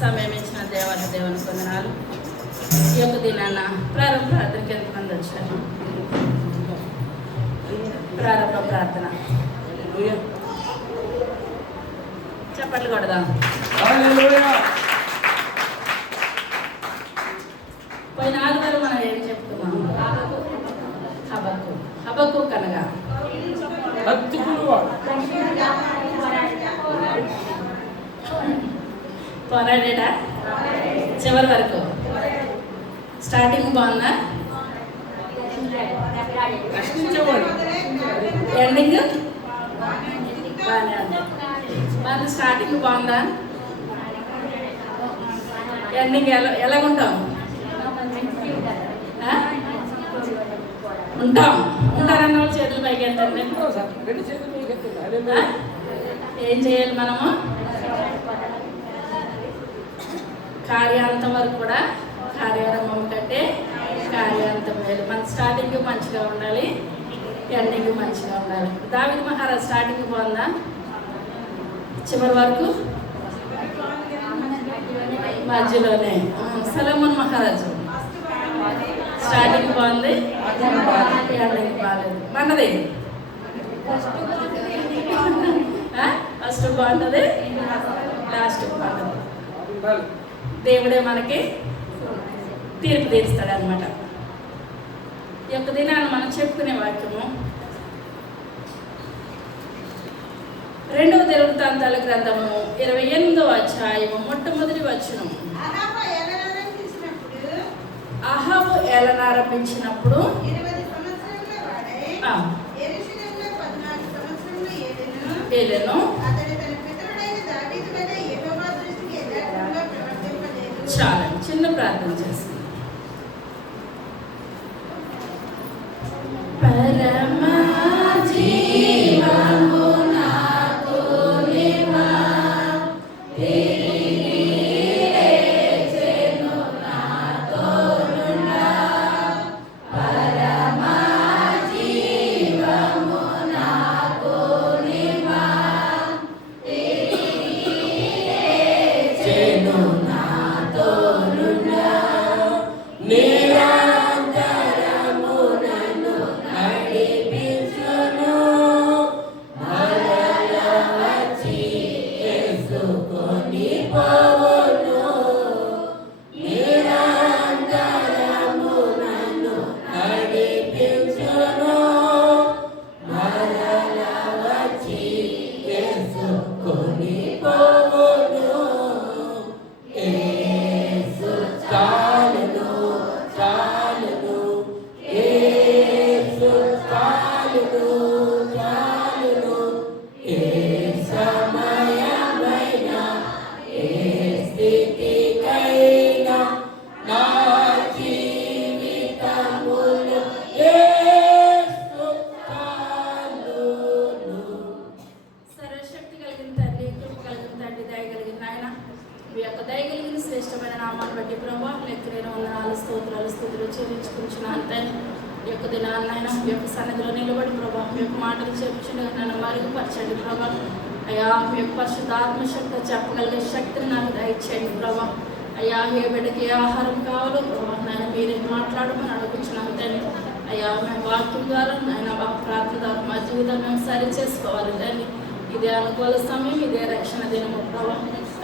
సమయం ఇచ్చిన దేవుని వందనాలు. ఈ యొక్క దినాన ప్రారంభ ప్రార్థనకి ఎంతమంది వచ్చారు? ప్రారంభ ప్రార్థన చప్పట్లు కొడదాం. పోయిన ఆదివారం మనం ఏం చెప్తున్నాం? హబక్కు కనగా పోరాడా చివరి వరకు. స్టార్టింగ్ బాగుందా? ఎండింగ్ బాగానే ఉంది. మరి స్టార్టింగ్ బాగుందా? ఎండింగ్ ఎలాగుంటాం? ఉంటారన్న వాళ్ళు చేతులు పైకి ఎత్తండి. ఏం చేయాలి మనము? కార్యాంతం వరకు కూడా కార్యారంభం కంటే కార్యాంతం మేలు. మన స్టార్టింగ్ మంచిగా ఉండాలి, ఎండింగ్ మంచిగా ఉండాలి. దావీదు మహారాజ్ స్టార్టింగ్ బాగుందా? చివరి వరకు మధ్యలోనే. సొలొమోను మహారాజు స్టార్టింగ్ బాగుంది, ఎండింగ్ బాగాలేదు. మనది ఫస్ట్ బాగుంటుంది, లాస్ట్ బాగుంటుంది. దేవుడే మనకి తీర్పు తీరుస్తాడు అనమాట. ఈ యొక్క దినాన్ని మనం చెప్పుకునే వాక్యము 2వ దినవృత్తాంతాల గ్రంథము 28వ అధ్యాయము మొట్టమొదటి వచనం. అహాబు ఏలనారంభించినప్పుడు ఏలెను చాలా చిన్న ప్రార్థన చేస్తాం. పరమా జీవము నాకు నీవా, శ్రేష్టమైన నామాన్ని బట్టి ప్రభా లెక్కలేని వందనాలు స్తోత్రాలు చెల్లించుకుంటున్నాను. తండ్రి ఈ యొక్క దినాన్నైనా మీ యొక్క సన్నిధిలో నిలబడి ప్రభా మీ యొక్క మాటలు చెప్పుచుండగా నన్ను మరుగుపరచండి ప్రభా. అయ్యా మీ యొక్క పరిశుద్ధాత్మ శక్తి చెప్పగలిగే శక్తిని నాకు దయచేయండి ప్రభా. అయ్యా ఏ బిడ్డకి ఏ ఆహారం కావాలో ప్రభా నాయన మీరే మాట్లాడమని అడుగుతున్నాను తండ్రి. అయ్యా మేము వాక్యం ద్వారా నాయన మా ప్రార్థన ద్వారా మా జీవితాన్ని మేము సరి చేసుకోవాలి తండ్రి. ఇదే అనుకూల సమయం, ఇదే రక్షణ దినము ప్రభా.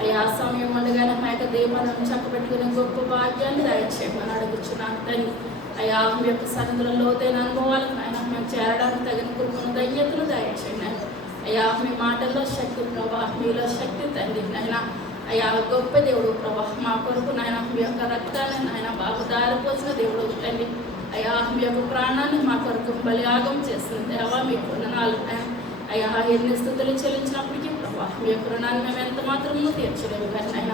అయ్యా సమయం ఉండగానే మా యొక్క దీపాలను చక్కబెట్టుకునే గొప్ప భాగ్యాన్ని దయచేయమని అడుగుతున్నాను తండ్రి. అయ్యా మీ యొక్క సన్నిధిలో లోతైన అనుభవాలకు ఆయన మేము చేరడానికి తగిన కృపను ధన్యతను దయచేయండి. అయ్యా మీ మాటల్లో శక్తి ప్రభా, మీలో శక్తి తండ్రి నాయన. అయ్యా గొప్ప దేవుడు ప్రభా, మా కొరకు నాయన మీ యొక్క రక్తాన్ని నాయన బాగా దారిపోసిన దేవుడు తండ్రి. అయ్యా మీ యొక్క ప్రాణాన్ని మా కొరకు బలియాగం చేసిన దేవా మీకు వందనాలు. అయ్యా ఎన్ని స్థుతులు చెల్లించినప్పటికీ ప్రభా మీ యొక్క రుణాన్ని మేము ఎంత మాత్రమూ తీర్చలేము కానీ నాయన.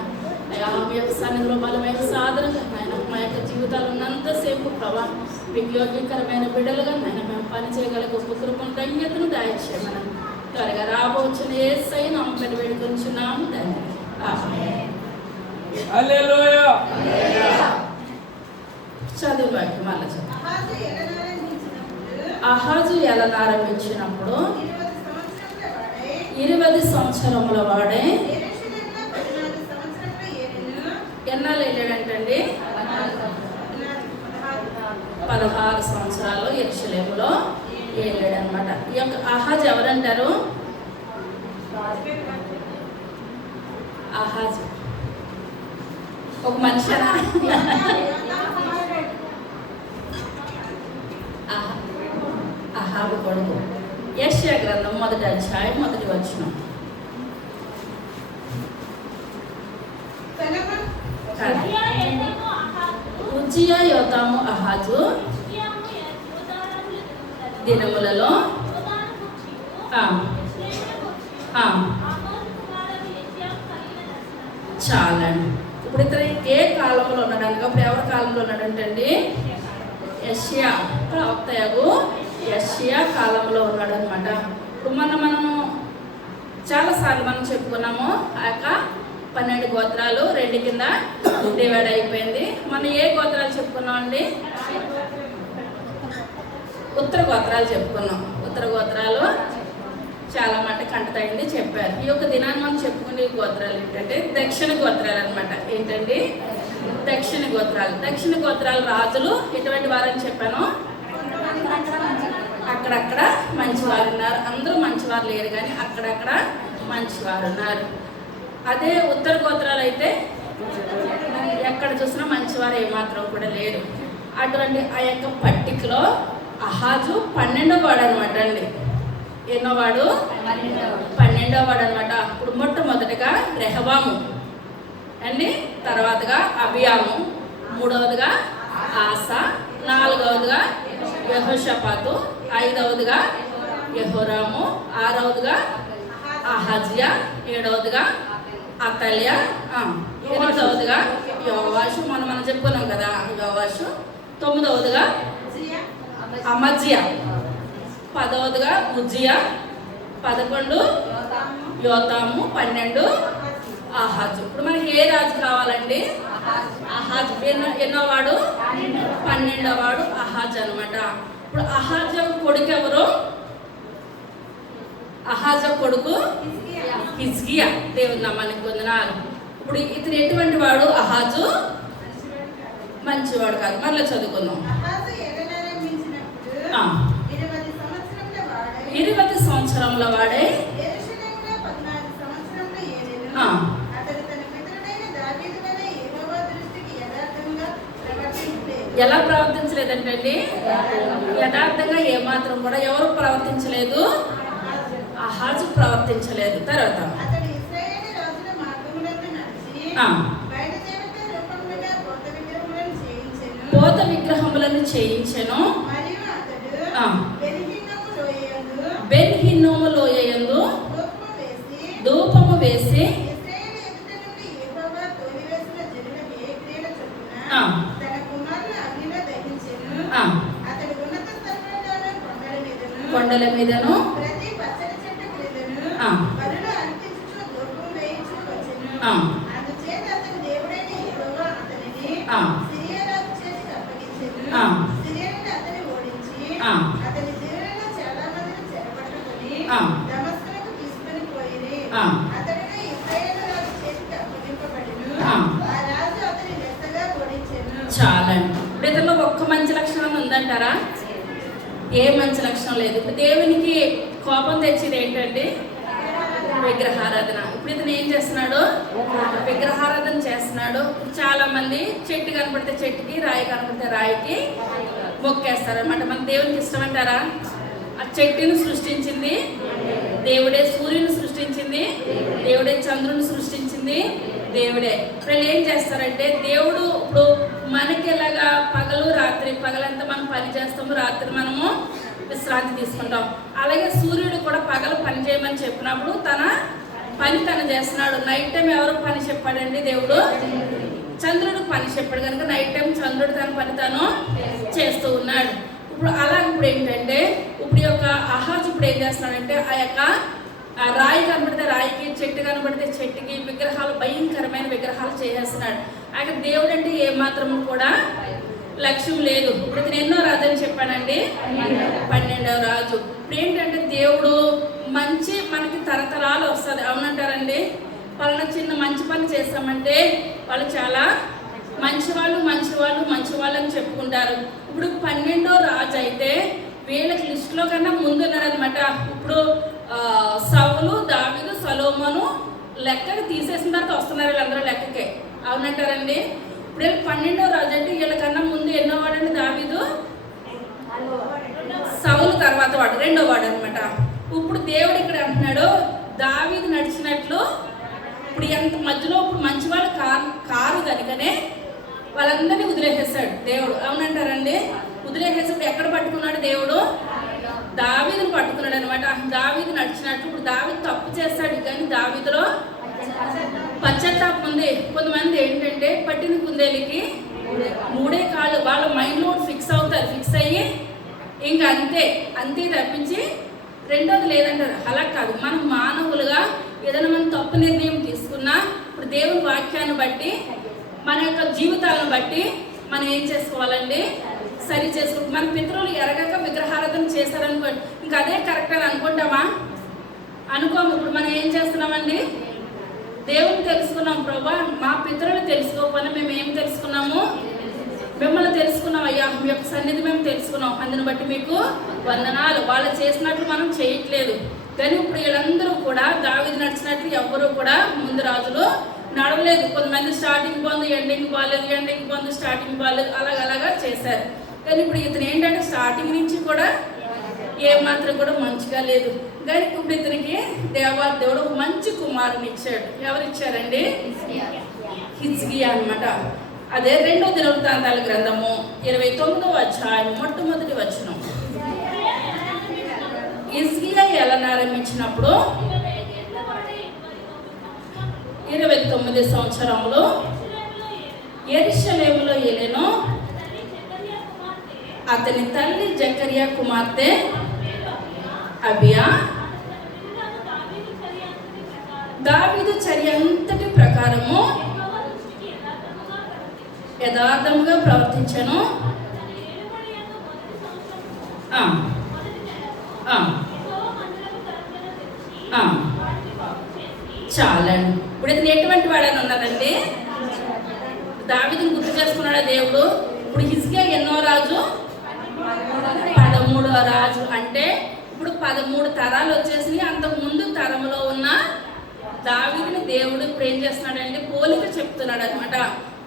అయ్యా మీ యొక్క సన్నిధిలో బలమైన సాధనగా నాయన మా యొక్క జీవితాలు ఉన్నంతసేపు ప్రభా మీకు యోగ్యకరమైన బిడ్డలుగా నాయన మేము పనిచేయగల గొప్ప కృపను ధన్యతను దయచేయమని త్వరగా రాబోచిన యేసయ్య నామమున వేడుకొంచున్నాము తండ్రి. ఆమేన్. హల్లెలూయా. చదువు వాక్యం మళ్ళీ చదువు. అహాజు ఏలనారంభించినప్పుడు 20 సంవత్సరముల వాడే సంవత్సరాలు వెళ్ళాడంటండి? 16 సంవత్సరాలు యెరూషలేములో వెళ్ళాడనమాట. ఈ యొక్క ఆహాజ్ ఎవరంటారు? ఆహాజ్ ఒక మనిషినా? అహాబు కొడుకు. యెషయా గ్రంథం 1వ అధ్యాయం 1వ వచనం. ఉజ్జియా యోతాము అహాజు దినములలో చాలండి. ఇప్పుడు ఇతను ఏ కాలంలో ఉన్నాడు? అప్పుడు ఎవరి కాలంలో ఉన్నాడంటండి? యెషయా ప్రవక్తయగు యెషయా కాలంలో ఉన్నాడు అనమాట. ఇప్పుడు మనము చాలాసార్లు మనం చెప్పుకున్నాము, ఆ యొక్క 12 గోత్రాలు 2 కింద డివైడ్ అయిపోయింది. మనం ఏ గోత్రాలు చెప్పుకున్నాం అండి? ఉత్తర గోత్రాలు చెప్పుకున్నాం. ఉత్తర గోత్రాలు చాలా మాట కంటతయింది చెప్పారు. ఈ యొక్క దినాన్ని మనం చెప్పుకునే గోత్రాలు ఏంటంటే దక్షిణ గోత్రాలు అనమాట. ఏంటండి? దక్షిణ గోత్రాలు. దక్షిణ గోత్రాలు రాజులు ఎటువంటి వారని చెప్పాను? అక్కడక్కడ మంచివారు ఉన్నారు. అందరూ మంచివారు లేరు, కానీ అక్కడక్కడ మంచివారు ఉన్నారు. అదే ఉత్తర గోత్రాలు అయితే ఎక్కడ చూసినా మంచివారు ఏమాత్రం కూడా లేరు. అటువంటి ఆ యొక్క పట్టికలో అహాజు 12వ వాడు అనమాట అండి. ఎన్నో వాడు? 12వ వాడు అనమాట. ఇప్పుడు మొట్టమొదటిగా రెహబాము అండి, తర్వాతగా అబియాము, 3వదిగా ఆసా, 4వదిగా యెహోషాపాతు, 5వదిగా యెహోరాము, 6వదిగా అహజ్యా, 7వదిగా అతల్యా, 8వదిగా యోవాషు, మనం చెప్పుకున్నాం కదా యోవాషు, 9వదిగా అమజ్యా, 10వదిగా ఉజ్జియా, 11 యోతాము, 12 ఆహాజు. ఇప్పుడు మనకి ఏ రాజు కావాలండి? అహాజు. ఎన్నో వాడు? 12వ వాడు అహాజు అనమాట. ఇప్పుడు అహాజు కొడుకు ఎవరు? అహాజు కొడుకు హిజ్కియా. దేవుని నామానికి వందనాలు. ఇప్పుడు ఇతను ఎటువంటి వాడు? అహాజు మంచివాడు కాదు. మరలా చదువుకుందాం. 20 సంవత్సరంలో వాడే ఎలా ప్రవర్తించలేదంటే అండి, యథార్థంగా ఏమాత్రం కూడా ఎవరు ప్రవర్తించలేదు? అహాజు ప్రవర్తించలేదు. తర్వాత పోత విగ్రహములను చేయించెను. బెన్ హిన్నోము లోయయందు ధూపము వేసి కొండల మీదను చాలండి. ఇప్పుడు ఇతరులో ఒక్క మంచి లక్షణం ఉందంటారా? ఏ మంచి లక్షణం లేదు. ఇప్పుడు దేవునికి కోపం తెచ్చేది ఏంటంటే విగ్రహారాధన. ఇప్పుడు ఇతను ఏం చేస్తున్నాడు? విగ్రహారాధన చేస్తున్నాడు. చాలా మంది చెట్టు కనపడితే చెట్టుకి, రాయి కనపడితే రాయికి మొక్కేస్తారు అనమాట. మన దేవునికి ఇష్టం అంటారా? ఆ చెట్టుని సృష్టించింది దేవుడే, సూర్యుని సృష్టించింది దేవుడే, చంద్రుని సృష్టించింది దేవుడే. వీళ్ళు ఏం చేస్తారంటే దేవుడు ఇప్పుడు మనకి ఎలాగా పగలు రాత్రి, పగలంతా మనం పని చేస్తాము, రాత్రి మనము విశ్రాంతి తీసుకుంటాం. అలాగే సూర్యుడు కూడా పగలు పని చేయమని చెప్పినప్పుడు తన పని తను చేస్తున్నాడు. నైట్ టైం ఎవరు పని చెప్పాడండి? దేవుడు. చంద్రుడు పని చెప్పాడు కనుక నైట్ టైం చంద్రుడు తన పని తను చేస్తూ ఉన్నాడు. ఇప్పుడు అలాగే ఇప్పుడు ఏంటంటే ఇప్పుడు యొక్క అహాజు ఇప్పుడు ఏం చేస్తున్నాడంటే ఆ యొక్క రాయి కనబడితే రాయికి, చెట్టు కనబడితే చెట్టుకి విగ్రహాలు, భయంకరమైన విగ్రహాలు చేసేస్తున్నాడు. ఆయన దేవుడు అంటే ఏమాత్రం కూడా లక్ష్యం లేదు. ఇప్పుడు నేను ఎన్నో రాజు అని చెప్పానండి? 12వ రాజు. ఇప్పుడు ఏంటంటే దేవుడు మంచి మనకి తరతరాలు వస్తుంది. అవునంటారండి? వాళ్ళని చిన్న మంచి పని చేస్తామంటే వాళ్ళు చాలా మంచివాళ్ళు మంచివాళ్ళు మంచివాళ్ళు అని చెప్పుకుంటారు. ఇప్పుడు 12వ రాజు అయితే వీళ్ళకి లిస్టులో కన్నా ముందు ఉన్నారనమాట. ఇప్పుడు సౌలు, దావీదు, సొలొమోను లెక్కకి తీసేసిన తర్వాత వస్తున్నారు వీళ్ళందరూ లెక్కకే. అవునంటారండి? ఇప్పుడు వీళ్ళు 12వ రాజు అంటే వీళ్ళకన్నా ముందు ఎన్నో వాడండి? దావీదు, సౌలు తర్వాత వాడు, 2వ వాడు అనమాట. ఇప్పుడు దేవుడు ఇక్కడ అంటున్నాడు దావీదు నడిచినట్లు ఇప్పుడు ఎంత మధ్యలో ఇప్పుడు మంచి వాళ్ళు కారు కనుకనే వాళ్ళందరినీ వదిలేసేస్తాడు దేవుడు. అవునంటారండి? వదిలేసేటప్పుడు ఎక్కడ పట్టుకున్నాడు దేవుడు? దావీదుని పట్టుకున్నాడు అనమాట. దావీదు నడిచినట్లు ఇప్పుడు దావీదు తప్పు చేస్తాడు కానీ దావీదులో పశ్చాత్తాపం ఉంది. కొంతమంది ఏంటంటే పట్టిన కుందేలికి 3 కాళ్ళు, వాళ్ళ మైండ్లో ఫిక్స్ అవుతారు. ఫిక్స్ అయ్యి ఇంకా అంతే తప్పించి రెండోది లేదంటారు. అలా కాదు. మనం మానవులుగా ఏదైనా మనం తప్పు నిర్ణయం తీసుకున్నా ఇప్పుడు దేవుని వాక్యాన్ని బట్టి మన యొక్క జీవితాలను బట్టి మనం ఏం చేసుకోవాలండి? సరి చేసుకుంటాం. మన పితరులు ఎరగక విగ్రహారాధన చేశారనుకోండి, ఇంకా అదే కరెక్ట్ అని అనుకుంటామా? అనుకోము. ఇప్పుడు మనం ఏం చేస్తున్నామండి? దేవుని తెలుసుకున్నాం. ప్రభా మా పితరులు తెలుసుకోకపోయినా మేము ఏం తెలుసుకున్నాము? మిమ్మల్ని తెలుసుకున్నాం అయ్యా, మీ యొక్క సన్నిధి మేము తెలుసుకున్నాం, అందుని బట్టి మీకు వందనాలు. వాళ్ళు చేసినట్లు మనం చేయట్లేదు. కానీ ఇప్పుడు వీళ్ళందరూ కూడా దావీదు నడిచినట్లు ఎవ్వరూ కూడా ముందు రాజులు నడవలేదు. కొంతమంది స్టార్టింగ్ బాగుంది, ఎండింగ్ బాగాలేదు, ఎండింగ్ బాగుంది, స్టార్టింగ్ బాగాలేదు, అలాగా చేశారు. కానీ ఇప్పుడు ఇతను ఏంటంటే స్టార్టింగ్ నుంచి కూడా ఏమాత్రం కూడా మంచిగా లేదు. కానీ ఇప్పుడు ఇతనికి దేవుడు మంచి కుమారుని ఇచ్చాడు. ఎవరు ఇచ్చారండి? హిజ్కియా అనమాట. అదే 2వ దినవృత్తాంతాల గ్రంథము 29వ అధ్యాయం మొట్టమొదటి వచనం. హిజ్కియా ఏలనారంభించినప్పుడు 29 సంవత్సరంలో యెరూషలేములో ఏలెను. అతని తల్లి జకరియా కుమార్తె అబియా దావీదు చర్య అంతటి ప్రకారము యథార్థముగా ప్రవర్తించను. చాలండి. ఇప్పుడు ఇతను ఎటువంటి వాడని ఉన్నాడండి? దావీదుని గుర్తు చేసుకున్నాడా దేవుడు? ఇప్పుడు హిజ్కియా ఎన్నో రాజు? 13వ రాజు. అంటే ఇప్పుడు 13 తరాలు వచ్చేసినాయి. అంతకుముందు తరంలో ఉన్న దావీదుని దేవుడు ఇప్పుడు ఏం చేస్తున్నాడంటే పోలిక చెప్తున్నాడు అనమాట.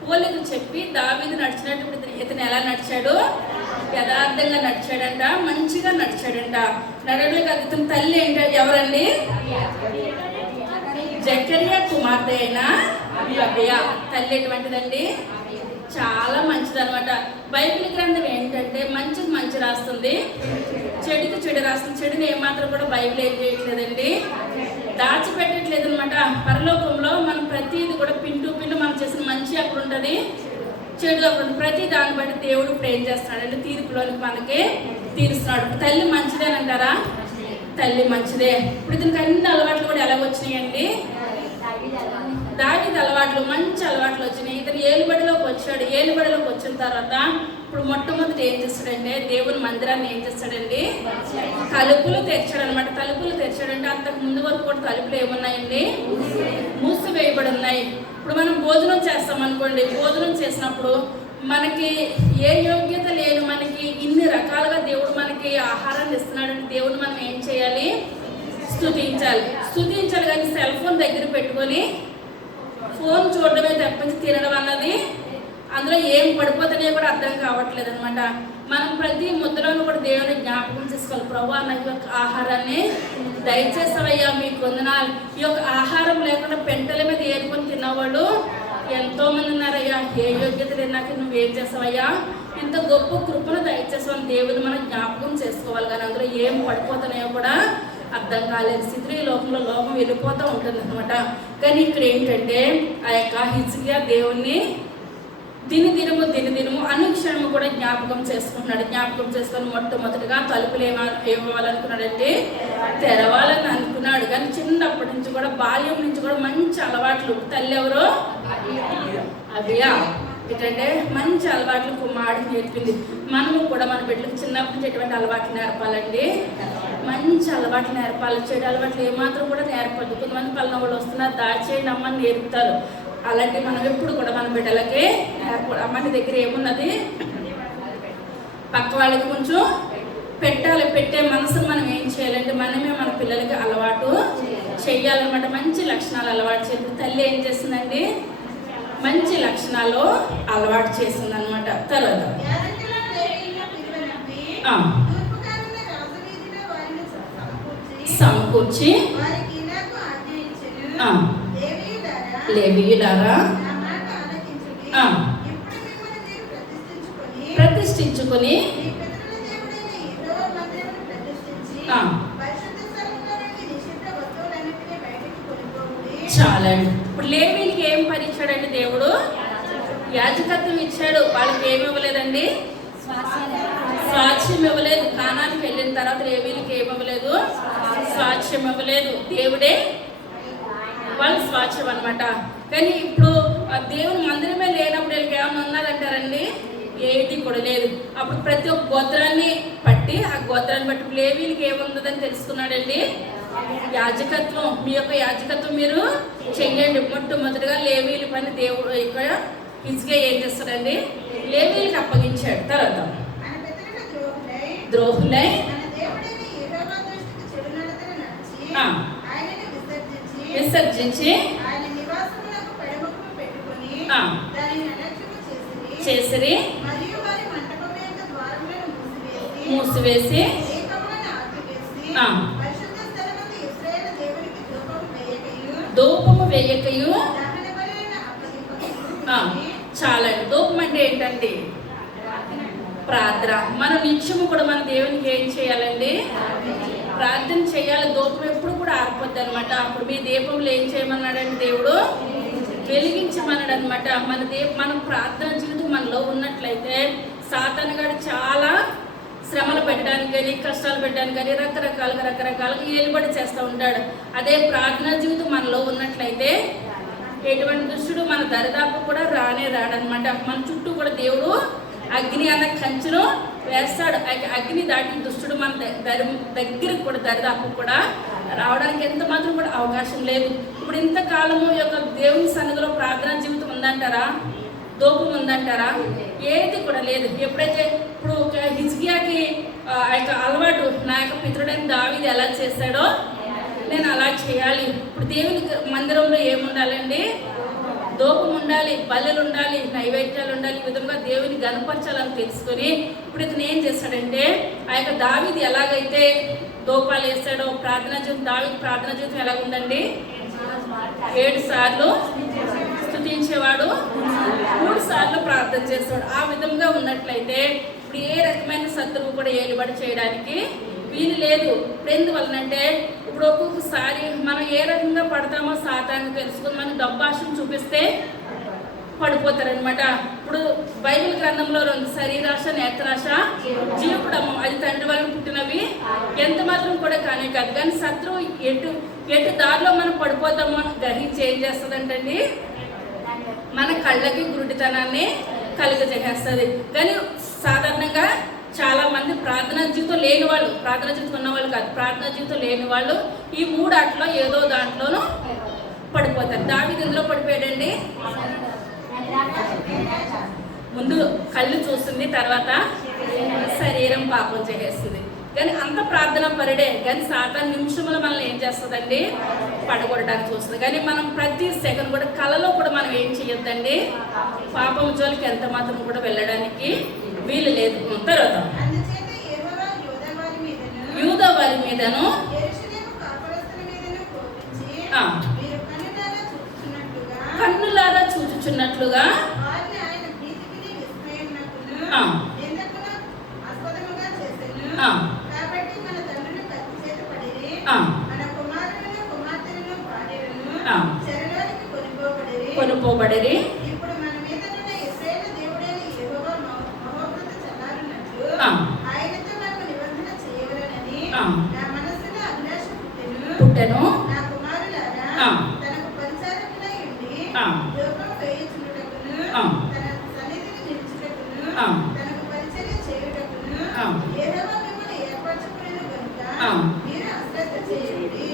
పోలిక చెప్పి దావీదు నడిచినట్టు ఇప్పుడు ఇతను ఎలా నడిచాడు? యథార్థంగా నడిచాడంట, మంచిగా నడిచాడంట. నడవలే కాదు. ఇతని తల్లి ఏంటో ఎవరండి? జకరియా కుమార్తె అయిన అబియా. తల్లి ఎటువంటిదండి? చాలా మంచిదనమాట. బైబిల్ గ్రంథం ఏంటంటే మంచి రాస్తుంది, చెడుకి చెడు రాస్తుంది. చెడుని ఏమాత్రం కూడా బైబిల్ ఏం చేయట్లేదండి, దాచిపెట్టట్లేదు అనమాట. పరలోకంలో మనం ప్రతిది కూడా పింటూ మనం చేసిన మంచి అక్కడ ఉంటుంది, చెడు అక్కడ ఉంటుంది. ప్రతి దాన్ని బట్టి దేవుడు ఇప్పుడు ఏం చేస్తున్నాడంటే తీర్పులోనికి మనకి తీరుస్తున్నాడు. తల్లి మంచిదేనంటారా? తల్లి మంచిదే. ఇప్పుడు ఇతనికి అన్ని అలవాట్లు కూడా ఎలా వచ్చినాయండి? దావీదు అలవాట్లు, మంచి అలవాట్లు వచ్చినాయి. ఇతను ఏలుబడిలోకి వచ్చాడు. ఏలుబడిలోకి వచ్చిన తర్వాత ఇప్పుడు మొట్టమొదటి ఏం చేస్తాడంటే దేవుని మందిరాన్ని ఏం చేస్తాడండి? తలుపులు తెరిచాడు అనమాట. తలుపులు తెరిచాడంటే అంతకు ముందు వరకు కూడా తలుపులు ఏమున్నాయండి? మూసివేయబడి ఉన్నాయి. ఇప్పుడు మనం భోజనం చేస్తాం అనుకోండి. భోజనం చేసినప్పుడు మనకి ఏ యోగ్యత లేని మనకి ఇన్ని రకాలుగా దేవుడు మనకి ఆహారాన్ని ఇస్తున్నాడంటే దేవుడు మనం ఏం చేయాలి? స్తుతించాలి. కానీ సెల్ ఫోన్ దగ్గర పెట్టుకొని ఫోన్ చూడడమే తప్పించి తినడం అన్నది అందులో ఏం పడిపోతున్నాయో కూడా అర్థం కావట్లేదు అనమాట. మనం ప్రతి ముద్దలోనూ కూడా దేవుని జ్ఞాపకం చేసుకోవాలి. ప్రభువా నా యొక్క ఆహారాన్ని దయచేసావయ్యా, మీకు వందనాలు. ఈ యొక్క ఆహారం లేకుండా పెంటల మీద ఏరుకొని తిన్నవాళ్ళు ఎంతోమంది ఉన్నారయ్యా. ఏ యోగ్యత లేనాక నువ్వేం చేసావయ్యా, ఇంత గొప్ప కృపను దయచేసావని దేవుని మనం జ్ఞాపకం చేసుకోవాలి. కానీ అందులో ఏం పడిపోతున్నాయో కూడా అర్థం కాలేదు స్థితిలో ఈ లోకం వెళ్ళిపోతూ ఉంటుంది అనమాట. కానీ ఇక్కడ ఏంటంటే ఆ యొక్క హిజ్కియా దేవుణ్ణి దినదినము అనుక్షణము కూడా జ్ఞాపకం చేసుకుంటున్నాడు. జ్ఞాపకం చేసుకొని మొట్టమొదటిగా తలుపులు ఏమవ్వాలనుకున్నాడంటే తెరవాలని అనుకున్నాడు. కానీ చిన్నప్పటి నుంచి కూడా బాల్యం నుంచి కూడా మంచి అలవాట్లు. తల్లి ఎవరో? అబియా. ఏంటంటే మంచి అలవాట్లు కుమారుడికి నేర్పింది. మనము కూడా మన బిడ్డలకు చిన్నప్పటి నుంచి ఎటువంటి అలవాట్లు నేర్పాలండి? మంచి అలవాట్లు నేర్పాలి. చెడు అలవాట్లు ఏమాత్రం కూడా నేర్పద్దు. కొంతమంది పల్లెన వాళ్ళు వస్తున్నారు, దాచేయండి అమ్మని నేర్పుతారు. అలాంటి మనం ఎప్పుడు కూడా మన బిడ్డలకి మన దగ్గర ఏమున్నది, పక్క వాళ్ళకి కొంచెం పెట్టాలి. పెట్టే మనసును మనం ఏం చేయాలంటే మనమే మన పిల్లలకి అలవాటు చెయ్యాలన్నమాట. మంచి లక్షణాలు అలవాటు చేసి తల్లి ఏం చేస్తుందండి, మంచి లక్షణాలు అలవాటు చేస్తుంది అనమాట. తర్వాత సమకూర్చి లేవీయులారా ప్రతిష్ఠించుకొని చాలండి. ఇప్పుడు లేవీలకి ఏం పని ఇచ్చాడండి దేవుడు? యాజకత్వం ఇచ్చాడు. వాళ్ళకి ఏమి ఇవ్వలేదండి, స్వాస్థ్యం ఇవ్వలేదు. కానానికి వెళ్ళిన తర్వాత లేవీలకి ఏమి ఇవ్వలేదు, స్వాస్థ్యం ఇవ్వలేదు. దేవుడే వాళ్ళ స్వాస్థ్యం అనమాట. కానీ ఇప్పుడు దేవుని మందిరమే లేనప్పుడు వీళ్ళకి ఏమైనా ఉన్నదంటారండి, ఏది కూడా లేదు. అప్పుడు ప్రతి ఒక్క గోత్రాన్ని పట్టి ఆ గోత్రాన్ని బట్టి లేవీలకి ఏముందని తెలుసుకున్నాడండి, యాజకత్వం. మీ యొక్క యాజకత్వం మీరు చెయ్యండి. మొట్టమొదటిగా లేవీల పని దేవుడు ఇక్కడ హిజ్కియా ఏం చేస్తాడండి, లేవీలకి అప్పగించాడు. తర్వాత ద్రోహులై విసర్జించి చేసిరి, మూసివేసి ధూపము వేయకయు. చాలండి. ధూపం అంటే ఏంటండి, ప్రార్థన. మనం నిత్యము కూడా మన దేవునికి ఏం చేయాలండి, ప్రార్థన చేయాలి. ధూపం ఎప్పుడు కూడా ఆరిపోద్ది అనమాట. అప్పుడు మీ దీపంలో ఏం చేయమన్నాడండి దేవుడు, వెలిగించమన్నాడు అనమాట. మన ప్రార్థన జీవితం మనలో ఉన్నట్లయితే సాతాను గారు చాలా శ్రమలు పెట్టడానికి కానీ కష్టాలు పెట్టడానికి కానీ రకరకాలుగా ఏలుబడి చేస్తూ ఉంటాడు. అదే ప్రార్థనా జీవితం మనలో ఉన్నట్లయితే ఎటువంటి దుష్టుడు మన దరిదాపు కూడా రాడనమాట. మన చుట్టూ కూడా దేవుడు అగ్ని అన్న కంచెను వేస్తాడు. అగ్ని దాటి దుష్టుడు మన దగ్గరికి కూడా దరిదాపు కూడా రావడానికి ఎంత మాత్రం కూడా అవకాశం లేదు. ఇప్పుడు ఇంతకాలము యొక్క దేవుని సన్నిధిలో ప్రార్థనా జీవితం ఉందంటారా, ధూపం ఉందంటారా? ఏది కూడా లేదు. ఎప్పుడైతే ఇప్పుడు హిజ్కియాకి ఆ యొక్క అలవాటు, నా యొక్క పితరుడైన దావీదు ఎలా చేశాడో నేను అలా చేయాలి. ఇప్పుడు దేవుని మందిరంలో ఏముండాలండి, ధూపం ఉండాలి, బలులు ఉండాలి, నైవేద్యాలు ఉండాలి. ఈ విధంగా దేవుని గణపరచాలని తెలుసుకొని ఇప్పుడు ఇతను ఏం చేశాడంటే ఆ యొక్క దావీదు ఎలాగైతే ధూపాలు వేస్తాడో దావీదు ప్రార్థనా జీవితం ఎలాగ ఉందండి, 7 సార్లు స్తుతించేవాడు, 3 సార్లు ప్రార్థన చేసేవాడు. ఆ విధంగా ఉన్నట్లయితే ఇప్పుడు ఏ రకమైన శత్రువు కూడా ఏలుబడి చేయడానికి వీలు లేదు. ఇప్పుడు ఎందువలనంటే ఇప్పుడు ఒక్కొక్కసారి మనం ఏ రకంగా పడతామో సాతాను తెలుసుకుని మనం డబ్బాషను చూపిస్తే పడిపోతారనమాట. ఇప్పుడు బైబిల్ గ్రంథంలో 2 శరీరాశ నేత్రాశ జీవపుడము, అది తండ్రి వల్ల పుట్టినవి ఎంత మాత్రం కూడా కానీ కాదు. కానీ శత్రువు ఎటు దారిలో మనం పడిపోతామో గ్రహించి ఏం చేస్తుందంటండి, మన కళ్ళకి గురుడితనాన్ని కలుగజేస్తుంది. కానీ సాధారణంగా చాలా మంది ప్రార్థనా జీవితం లేని వాళ్ళు, ప్రార్థనా జీవితం ఉన్నవాళ్ళు కాదు, ప్రార్థనా జీవితం లేని వాళ్ళు ఈ 3 ఆటలో ఏదో దాంట్లోనూ పడిపోతారు. దావీదు ఎందులో పడిపోయాడండి, ముందు కళ్ళు చూస్తుంది, తర్వాత శరీరం పాపం చేసేస్తుంది. కానీ అంత ప్రార్థన పరుడే. కానీ సాతాను నిమిషంలో మనల్ని ఏం చేస్తుందండి, పడగొట్టడానికి చూస్తుంది. కానీ మనం ప్రతి సెకండ్ కూడా కళలో కూడా మనం ఏం చేయొద్దండి, పాపం జోలికి ఎంత మాత్రం కూడా వెళ్ళడానికి వీలు లేదు. తర్వాత యూదా వారి మీదను కన్నులారా చూచుచున్నట్లుగా కొనుకోబడి పుట్టెను.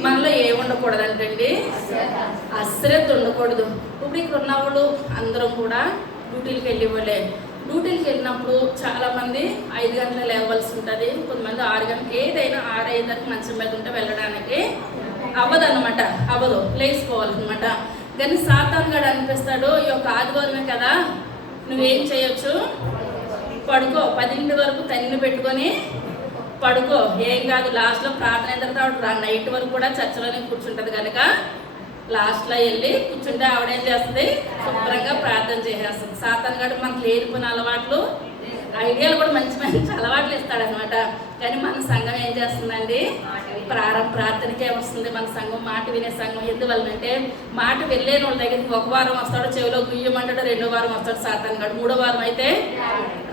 మనలో ఏ ఉండకూడదంటండి, అశ్రద్ధ ఉండకూడదు. ఇప్పుడు ఇక్కడ ఉన్న వాళ్ళు అందరం కూడా డ్యూటీలకు వెళ్ళేవాళ్ళే. డ్యూటీలకు వెళ్ళినప్పుడు చాలామంది 5 గంటలు లేవలసి ఉంటుంది, కొంతమంది 6 గంటలు, ఏదైనా 6-5 మంచం మీద ఉంటే వెళ్ళడానికి అవ్వదు, లేచిపోవాలన్నమాట. కానీ సాతాను గాడు అనిపిస్తాడు, ఈ యొక్క ఆదివారమే కదా నువ్వేం చేయొచ్చు, పడుకో, 10 వరకు తల్లిని పెట్టుకొని పడుకో, ఏం కాదు, లాస్ట్లో ప్రార్థన అయిన తర్వాత నైట్ వరకు కూడా చర్చలోనే కూర్చుంటుంది కనుక లాస్ట్లో వెళ్ళి కూర్చుంటే ఆవిడేం చేస్తుంది, శుభ్రంగా ప్రార్థన చేసేస్తుంది. సాతాను గాడు మనకు లేనిపోయిన అలవాట్లు, ఐడియాలు కూడా మంచి మంచి అలవాట్లు ఇస్తాడనమాట. కానీ మన సంఘం ఏం చేస్తుందండి, ప్రార్థనకే వస్తుంది. మన సంఘం మాట వినే సంఘం. ఎందువల్లంటే మాట వెళ్ళలేని వాళ్ళ దగ్గరికి 1 వారం వస్తాడు, చెవిలో గుయ్యమంటాడు, 2వ వారం వస్తాడు సాతాను గాడు, 3వ వారం అయితే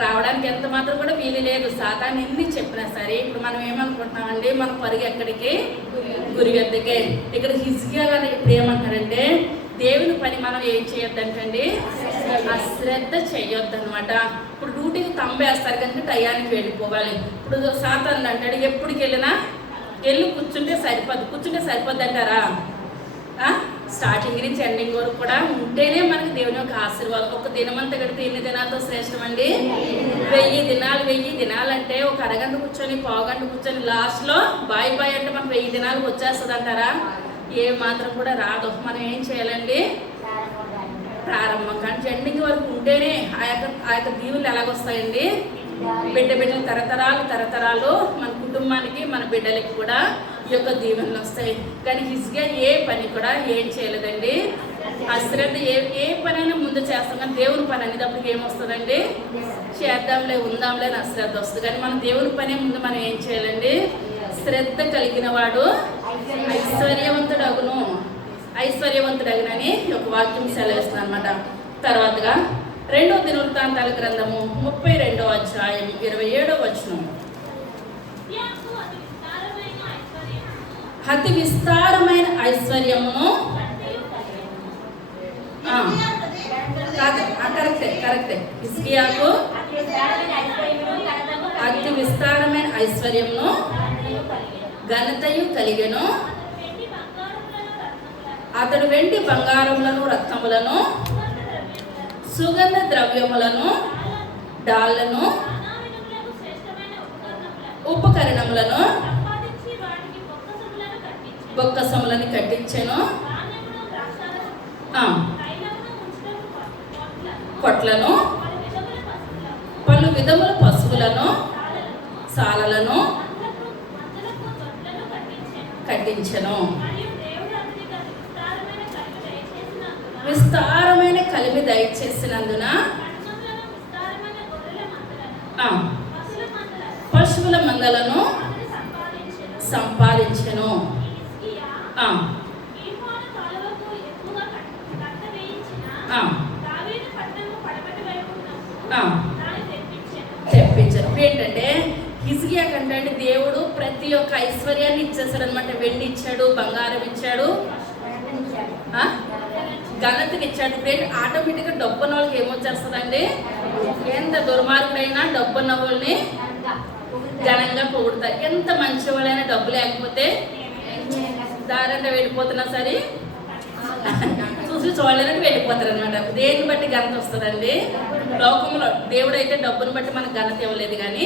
రావడానికి ఎంత మాత్రం కూడా వీలు లేదు. సాతాను ఎన్ని చెప్పినా సరే ఇప్పుడు మనం ఏమనుకుంటున్నామండి, మన పరుగు ఎక్కడికి, గురి వద్దకే. ఇక్కడ హిజ్కియా గారు ఇప్పుడు ఏమంటారంటే, దేవుని పని మనం ఏం చేయొద్దంటండి, అశ్రద్ధ చేయొద్దు అనమాట. ఇప్పుడు డ్యూటీకి తంబేస్తారు కనుక టయానికి వెళ్ళిపోవాలి. ఇప్పుడు సాతాను అంటాడు, ఎప్పటికి వెళ్ళినా వెళ్ళి కూర్చుంటే సరిపోద్ది అంటారా? స్టార్టింగ్ నుంచి ఎండింగ్ వరకు కూడా ఉంటేనే మనకి దేవుని యొక్క ఆశీర్వాదం. ఒక దినమంతా గడితే ఎన్ని దినాలతో శ్రేష్టం అండి, 1000 దినాలు అంటే ఒక అరగంట కూర్చొని, పావుగంట కూర్చొని, లాస్ట్లో బాయ్ అంటే మనకు 1000 దినాలు వచ్చేస్తుంది అంటారా? ఏ మాత్రం కూడా రాదు. మనం ఏం చేయాలండి, ప్రారంభం కానీ ఎండింగ్ వరకు ఉంటేనే ఆ యొక్క దీవులు ఎలాగొస్తాయండి, బిడ్డలు తరతరాలు మన కుటుంబానికి, మన బిడ్డలకి కూడా ఈ యొక్క దీవెనలు వస్తాయి. కానీ హిజ్కియా ఏ పని కూడా ఏం చేయలేదండి, అశ్రద్ధ. ఏ పనైనా ముందు చేస్తాం, కానీ దేవుని పని అనేటప్పుడు ఏమొస్తుందండి, చేద్దాంలే ఉందాంలే అని అశ్రద్ధ వస్తుంది. కానీ మన దేవుని పనే ముందు మనం ఏం చేయాలండి, శ్రద్ధ కలిగిన వాడు ఐశ్వర్యవంతుడగునని ఒక వాక్యం సెలవిస్తుంది అనమాట. తర్వాతగా 2వ దినవృత్తాంతాల గ్రంథము 32వ అధ్యాయం 27వ వచనం. అతి విస్తారమైన ఐశ్వర్యమును, కరెక్టే, హిజ్కియాకు అతి విస్తారమైన ఐశ్వర్యమును ఘనతయు కలిగెను. అతడు వెండి బంగారములను రత్నములను సుగంధ ద్రవ్యములను డాళ్లను ఉపకరణములను బొక్కసములను కట్టించెను. కొట్లను, పలు విధముల పశువులను, సాలలను కట్టించెను. విస్తారమైన కలిమి దయచేసినందున పశువుల మందలను సంపాదించెను. తెప్పించారు. ఏంటంటే హిజ్కియా కంటే దేవుడు ప్రతి ఒక్క ఐశ్వర్యాన్ని ఇచ్చేసాడు అనమాట. వెండి ఇచ్చాడు, బంగారం ఇచ్చాడు, ఘనతకి ఇచ్చాడు. ఇప్పుడు ఆటోమేటిక్గా డబ్బున్న వాళ్ళకి ఏమొచ్చేస్తుందండి, ఎంత దుర్మార్గుడైనా డబ్బున్న వాళ్ళని ఘనంగా పొగుడతారు. ఎంత మంచి వాళ్ళైనా డబ్బు లేకపోతే దారంగా వెళ్ళిపోతున్నా సరే చూసి చూడలేనట్టు వెళ్ళిపోతారు అనమాట. దేన్ని బట్టి ఘనత వస్తుందండి, లోకంలో దేవుడు అయితే డబ్బును బట్టి మనకు ఘనత ఇవ్వలేదు, కానీ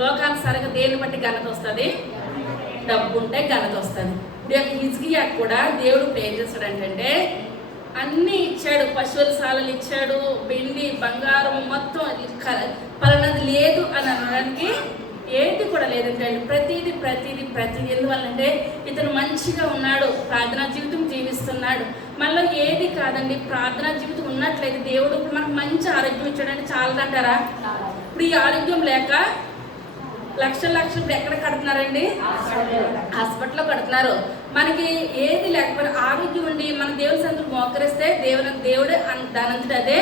లోకానుసారంగా దేన్ని బట్టి ఘనత వస్తుంది, డబ్బు ఉంటే ఘనత వస్తుంది. ఇప్పుడు హిజ్కియా కూడా దేవుడు ఇప్పుడు ఏం చేస్తాడంటే అన్నీ ఇచ్చాడు, పశువుల సాలలు ఇచ్చాడు, వెండి బంగారం మొత్తం పలానది లేదు అని అనడానికి ఏది కూడా లేదంటే ప్రతిదీ ఎందువల్లంటే ఇతను మంచిగా ఉన్నాడు, ప్రార్థనా జీవితం జీవిస్తున్నాడు. మళ్ళీ ఏది కాదండి, ప్రార్థనా జీవితం ఉన్నట్లయితే దేవుడు ఇప్పుడు మనకు మంచి ఆరోగ్యం ఇచ్చాడంటే చాలదంటారా? ఇప్పుడు ఈ ఆరోగ్యం లేక లక్షలు ఇప్పుడు ఎక్కడ కడుతున్నారండి, హాస్పిటల్లో కడుతున్నారు. మనకి ఏది లేకపోయినా ఆరోగ్యం ఉండి మన దేవుని సన్నిధిలో మోకరిస్తే దేవుడే దానంతటి అదే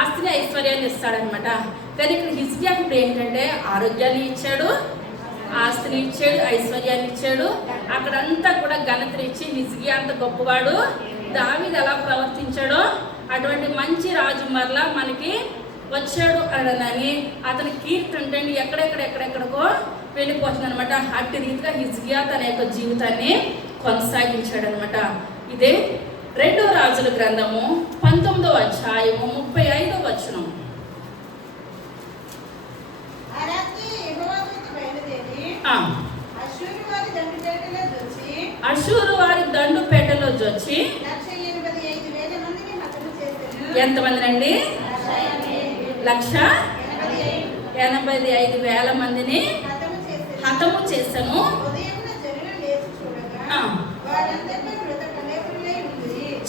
ఆస్తిని ఐశ్వర్యాన్ని ఇస్తాడనమాట. కానీ ఇక్కడ హిజ్కియా ఇప్పుడు ఏంటంటే ఆరోగ్యాన్ని ఇచ్చాడు, ఆస్తిని ఇచ్చాడు, ఐశ్వర్యాన్ని ఇచ్చాడు, అక్కడంతా కూడా ఘనతని ఇచ్చి హిజ్కియా అంత గొప్పవాడు. దావీదు ఎలా ప్రవర్తించాడో అటువంటి మంచి రాజు మరలా మనకి వచ్చాడు అనని అతని కీర్తి అంటే ఎక్కడెక్కడికో వెళ్ళిపోతుంది అనమాట. అట్టి రీతిగా హిజ్కియా తన యొక్క జీవితాన్ని కొనసాగించాడు అనమాట. ఇదే రెండో రాజుల గ్రంథము 19వ అధ్యాయము 35వ వచనం. అషూరు వారి దండుపేటలో జొచ్చి ఎంతమందినండి? 185,000 మందిని హతము చేశాను.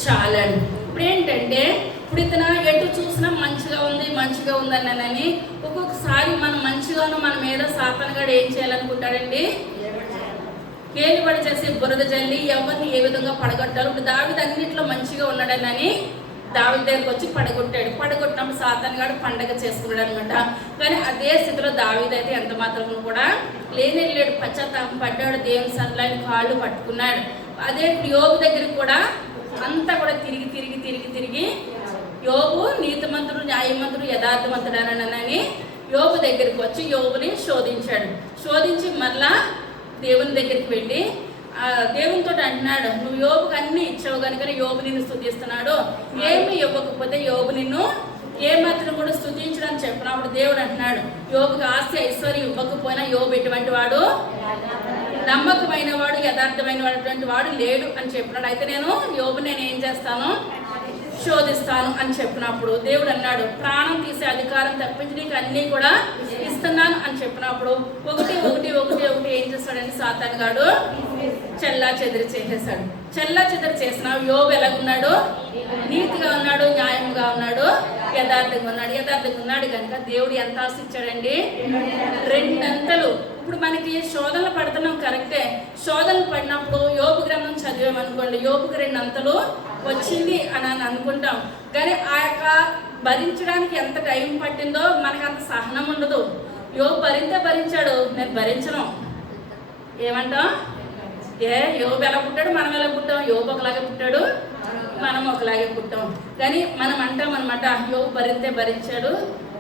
చాలండి. ఇప్పుడు ఏంటంటే, ఇప్పుడు ఇతను ఎటు చూసినా మంచిగా ఉందన్నానని ఒక్కొక్కసారి మనం మంచిగాను మన మీద సాతానుగాడు ఏం చేయాలనుకుంటాడండి? కేలిబడి చేసి బురద జల్లి ఎవరిని ఏ విధంగా పడగొట్టారు. ఇప్పుడు దావీదు అన్నింటిలో మంచిగా ఉన్నాడని దావీదు దగ్గరికి వచ్చి పడగొట్టినప్పుడు సాతానుగాడు పండగ చేసుకున్నాడు అనమాట. కానీ అదే స్థితిలో దావీదు అయితే ఎంత మాత్రం కూడా లేనేళ్ళాడు, పశ్చాత్తాపం పడ్డాడు, దేవుని సన్నిధిలో ఆయన కాళ్ళు పట్టుకున్నాడు. అదే యోబు దగ్గరికి కూడా అంతా కూడా తిరిగి యోబు నీతిమంతుడు, న్యాయమంతుడు, యథార్థవంతుడనని యోబు దగ్గరికి వచ్చి యోబుని శోధించి మరలా దేవుని దగ్గరికి వెళ్ళి దేవునితో అంటున్నాడు, నువ్వు యోబుకి అన్ని ఇచ్చావు కనుక యోబు నిన్ను స్తుతిస్తున్నాడు, ఏమి ఇవ్వకపోతే యోబు నిన్ను ఏమాత్రం కూడా స్తుతించడని చెప్పినప్పుడు దేవుడు అంటున్నాడు, యోబుకి ఆస్తి ఐశ్వర్యం ఇవ్వకపోయినా యోబు ఎటువంటి వాడు? నమ్మకమైన వాడు, యథార్థమైన వాడు లేడు అని చెప్పినాడు. అయితే నేను ఏం చేస్తాను? శోధిస్తాను అని చెప్పినప్పుడు దేవుడు అన్నాడు, ప్రాణం తీసే అధికారం తప్పించి నీకు అన్నీ కూడా ఇస్తున్నాను అని చెప్పినప్పుడు ఒకటి ఏం చేస్తాడంటే సాతానుగాడు చెల్లా చెదిరి చేసిన యోబు ఎలాగున్నాడు? నీతిగా ఉన్నాడు, న్యాయంగా ఉన్నాడు, యథార్థంగా ఉన్నాడు కనుక దేవుడు ఎంత ఆశించాడండి? 2 అంతలు. ఇప్పుడు మనకి శోధనలు పడుతున్నాం, కరెక్టే. శోధనలు పడినప్పుడు యోబు గ్రంథం చదివామనుకోండి, యోబుకి 2 అంతలు వచ్చింది అని అనుకుంటాం. కానీ ఆ యొక్క భరించడానికి ఎంత టైం పట్టిందో మనకు అంత సహనం ఉండదు. యోబు భరించాడు, నేను భరించను ఏమంటాం? యోబు ఎలా పుట్టాడు, మనం ఎలా పుట్టాం? యోబు ఒకలాగే పుట్టాడు, మనం ఒకలాగే పుట్టాం. కానీ మనం అంటాం అనమాట, యోబు భరించాడు,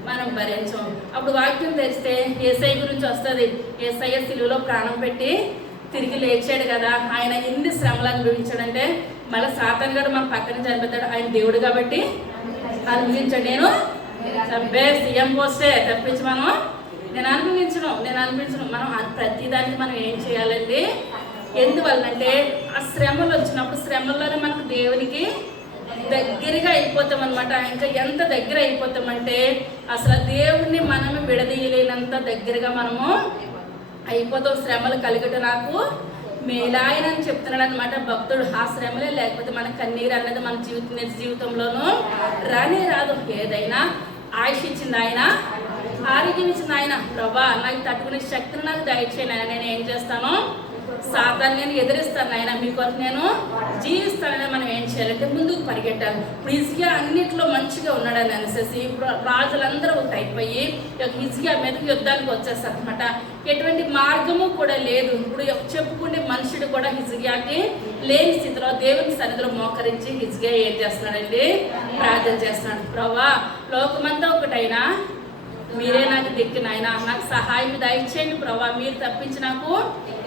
మనం భరించాం. అప్పుడు వాక్యం తెరిస్తే యేసయ్య గురించి వస్తుంది. యేసయ్య సిలువలో ప్రాణం పెట్టి తిరిగి లేచాడు కదా, ఆయన ఎన్ని శ్రమలు అనుభవించాడంటే మళ్ళీ సాతానుగాడు మన పక్కన చనిపోతాడు, ఆయన దేవుడు కాబట్టి అనుభవించాడు. నేను సీఎం పోస్టే తప్పించి నేను అనుభవించను. మనం ప్రతిదానికి మనం ఏం చేయాలండి? ఎందువల్లంటే ఆ శ్రమలు వచ్చినప్పుడు శ్రమల్లోనే మనకు దేవునికి దగ్గరగా అయిపోతాం అనమాట. ఇంకా ఎంత దగ్గర అయిపోతామంటే అసలు దేవుణ్ణి మనము విడదీయలేనంత దగ్గరగా మనము అయిపోతాం. శ్రమలు కలిగట నాకు మేలాయనని చెప్తున్నాడు అనమాట భక్తుడు. ఆ శ్రమలే లేకపోతే మన కన్నీరు అన్నది మన జీవితంలోనూ రాదు. ఏదైనా ఆయుష్ ఇచ్చింది ఆయన, ఆరోగ్యం ఇచ్చింది ఆయన. ప్రభా నాకు తట్టుకునే శక్తిని నాకు దయచేయను ఆయన. నేను ఏం చేస్తాను? సాతాన్ని నేను ఎదిరిస్తాను ఆయన, మీ కొరకు నేను జీవిస్తానని మనం ఏం చేయాలంటే ముందుకు పరిగెట్టాలి. ఇప్పుడు హిజ్కియా అన్నింటిలో మంచిగా ఉన్నాడని అనేసి ఇప్పుడు రాజులందరూ అయిపోయి హిజ్కియా మీదకి యుద్ధానికి వచ్చేస్తారు అనమాట. ఎటువంటి మార్గము కూడా లేదు. ఇప్పుడు చెప్పుకుంటే మనుషుడు కూడా హిజ్కియాకి లేని స్థితిలో దేవుని సన్నిధిలో మోకరించి హిజ్కియా ఏం చేస్తున్నాడండి? ప్రార్థన చేస్తున్నాడు. ప్రభా లోకమంతా ఒకటైనా మీరే నాకు దిక్కు నాయన, నాకు సహాయం దయచేయండి ప్రభా, మీరు తప్పించి నాకు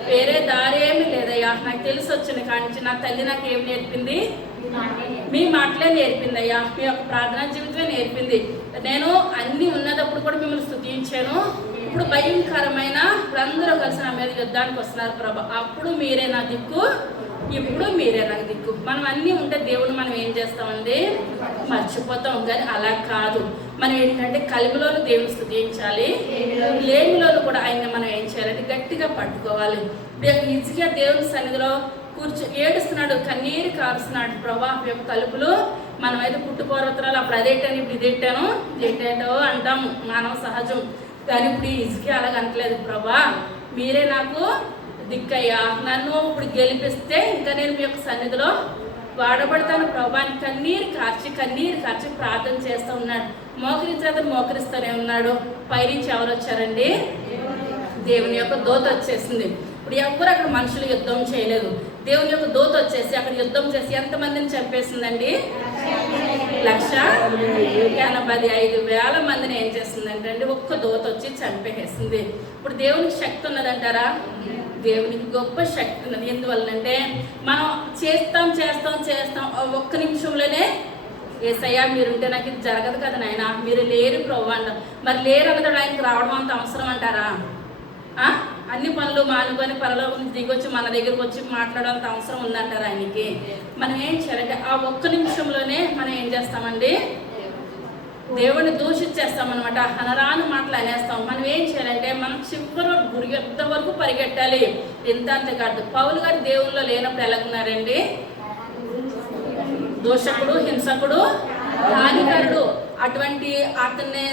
వేరే దారి ఏమి లేదయ్యా. నాకు తెలిసి వచ్చిన కానించి నా తల్లి నాకు ఏం నేర్పింది? మీ మాటలే నేర్పింది అయ్యా, మీ యొక్క ప్రార్థనా జీవితమే నేర్పింది. నేను అన్నీ ఉన్నదప్పుడు కూడా మిమ్మల్ని స్తుతించాను. ఇప్పుడు భయంకరమైన ఇప్పుడు అందరూ కలిసి నా మీద యుద్ధానికి వస్తున్నారు ప్రభా, అప్పుడు మీరే నా దిక్కు, ఇప్పుడు మీరే నాకు దిక్కు. మనం అన్నీ ఉంటే దేవుడు మనం ఏం చేస్తామండి? మర్చిపోతాం. కానీ అలా కాదు. మనం ఏంటంటే కలిమిలోను దేవుని స్తుతించాలి, లేమిలోను కూడా ఆయన మనం ఏం చేయాలంటే గట్టిగా పట్టుకోవాలి. ఇప్పుడు హిజ్కియా దేవుని సన్నిధిలో ఏడుస్తున్నాడు, కన్నీరు కారుస్తున్నాడు. ప్రభా యొక్క తలుపులు మనమైతే పుట్టుపూర్వతరాలు అప్పుడు అదేంటాను ఇప్పుడు ఇదేంటో అంటాము, మానవ సహజం. కానీ ఇప్పుడు హిజ్కియా అలాగ అంటలేదు. ప్రభా మీరే నాకు దిక్కయ్యా, నన్ను ఇప్పుడు గెలిపిస్తే ఇంకా నేను మీ యొక్క సన్నిధిలో వాడబడతాను ప్రభా. కన్నీరు కార్చి ప్రార్థన చేస్తూ ఉన్నాడు. మోకరిస్తూనే ఉన్నాడు. పైనుంచి ఎవరు వచ్చారండి? దేవుని యొక్క దూత వచ్చేసింది. ఇప్పుడు ఎవరు అక్కడ మనుషులు యుద్ధం చేయలేదు. దేవుని యొక్క దూత వచ్చేసి అక్కడ యుద్ధం చేసి ఎంతమందిని చంపేసిందండి? 185,000 మందిని ఏం చేసిందంటే ఒక్క దూత వచ్చి చంపేసింది. ఇప్పుడు దేవునికి శక్తి ఉన్నదంటారా? దేవునికి గొప్ప శక్తి ఉన్నది. ఎందువల్లంటే మనం చేస్తాం ఒక్క నిమిషంలోనే యేసయ్య మీరుంటే నాకు ఇది జరగదు కదా నాయన, మీరు లేరు ప్రభు అంట. మరి లేరు అన్నది ఆయనకి రావడం అంత అవసరం అంటారా? అన్ని పనులు మానుకొని పరలోకం నుంచి దిగొచ్చి మన దగ్గరకు వచ్చి మాట్లాడేంత అవసరం ఉందంటారా ఆయనకి? మనం ఏం చేయాలంటే ఆ ఒక్క నిమిషంలోనే మనం ఏం చేస్తామండి, దేవుడిని దూషించేస్తామన్నమాట. అనరాని మాటలు అనేస్తాం. మనం ఏం చేయాలంటే మనం చివరి గురి వరకు పరిగెట్టాలి. అంతే కాదు, పౌలు గారు దేవుల్లో లేనప్పుడు ఎలాగున్నారండి? దోషకుడు, హింసకుడు, హానికరుడు. అటువంటి అతన్ని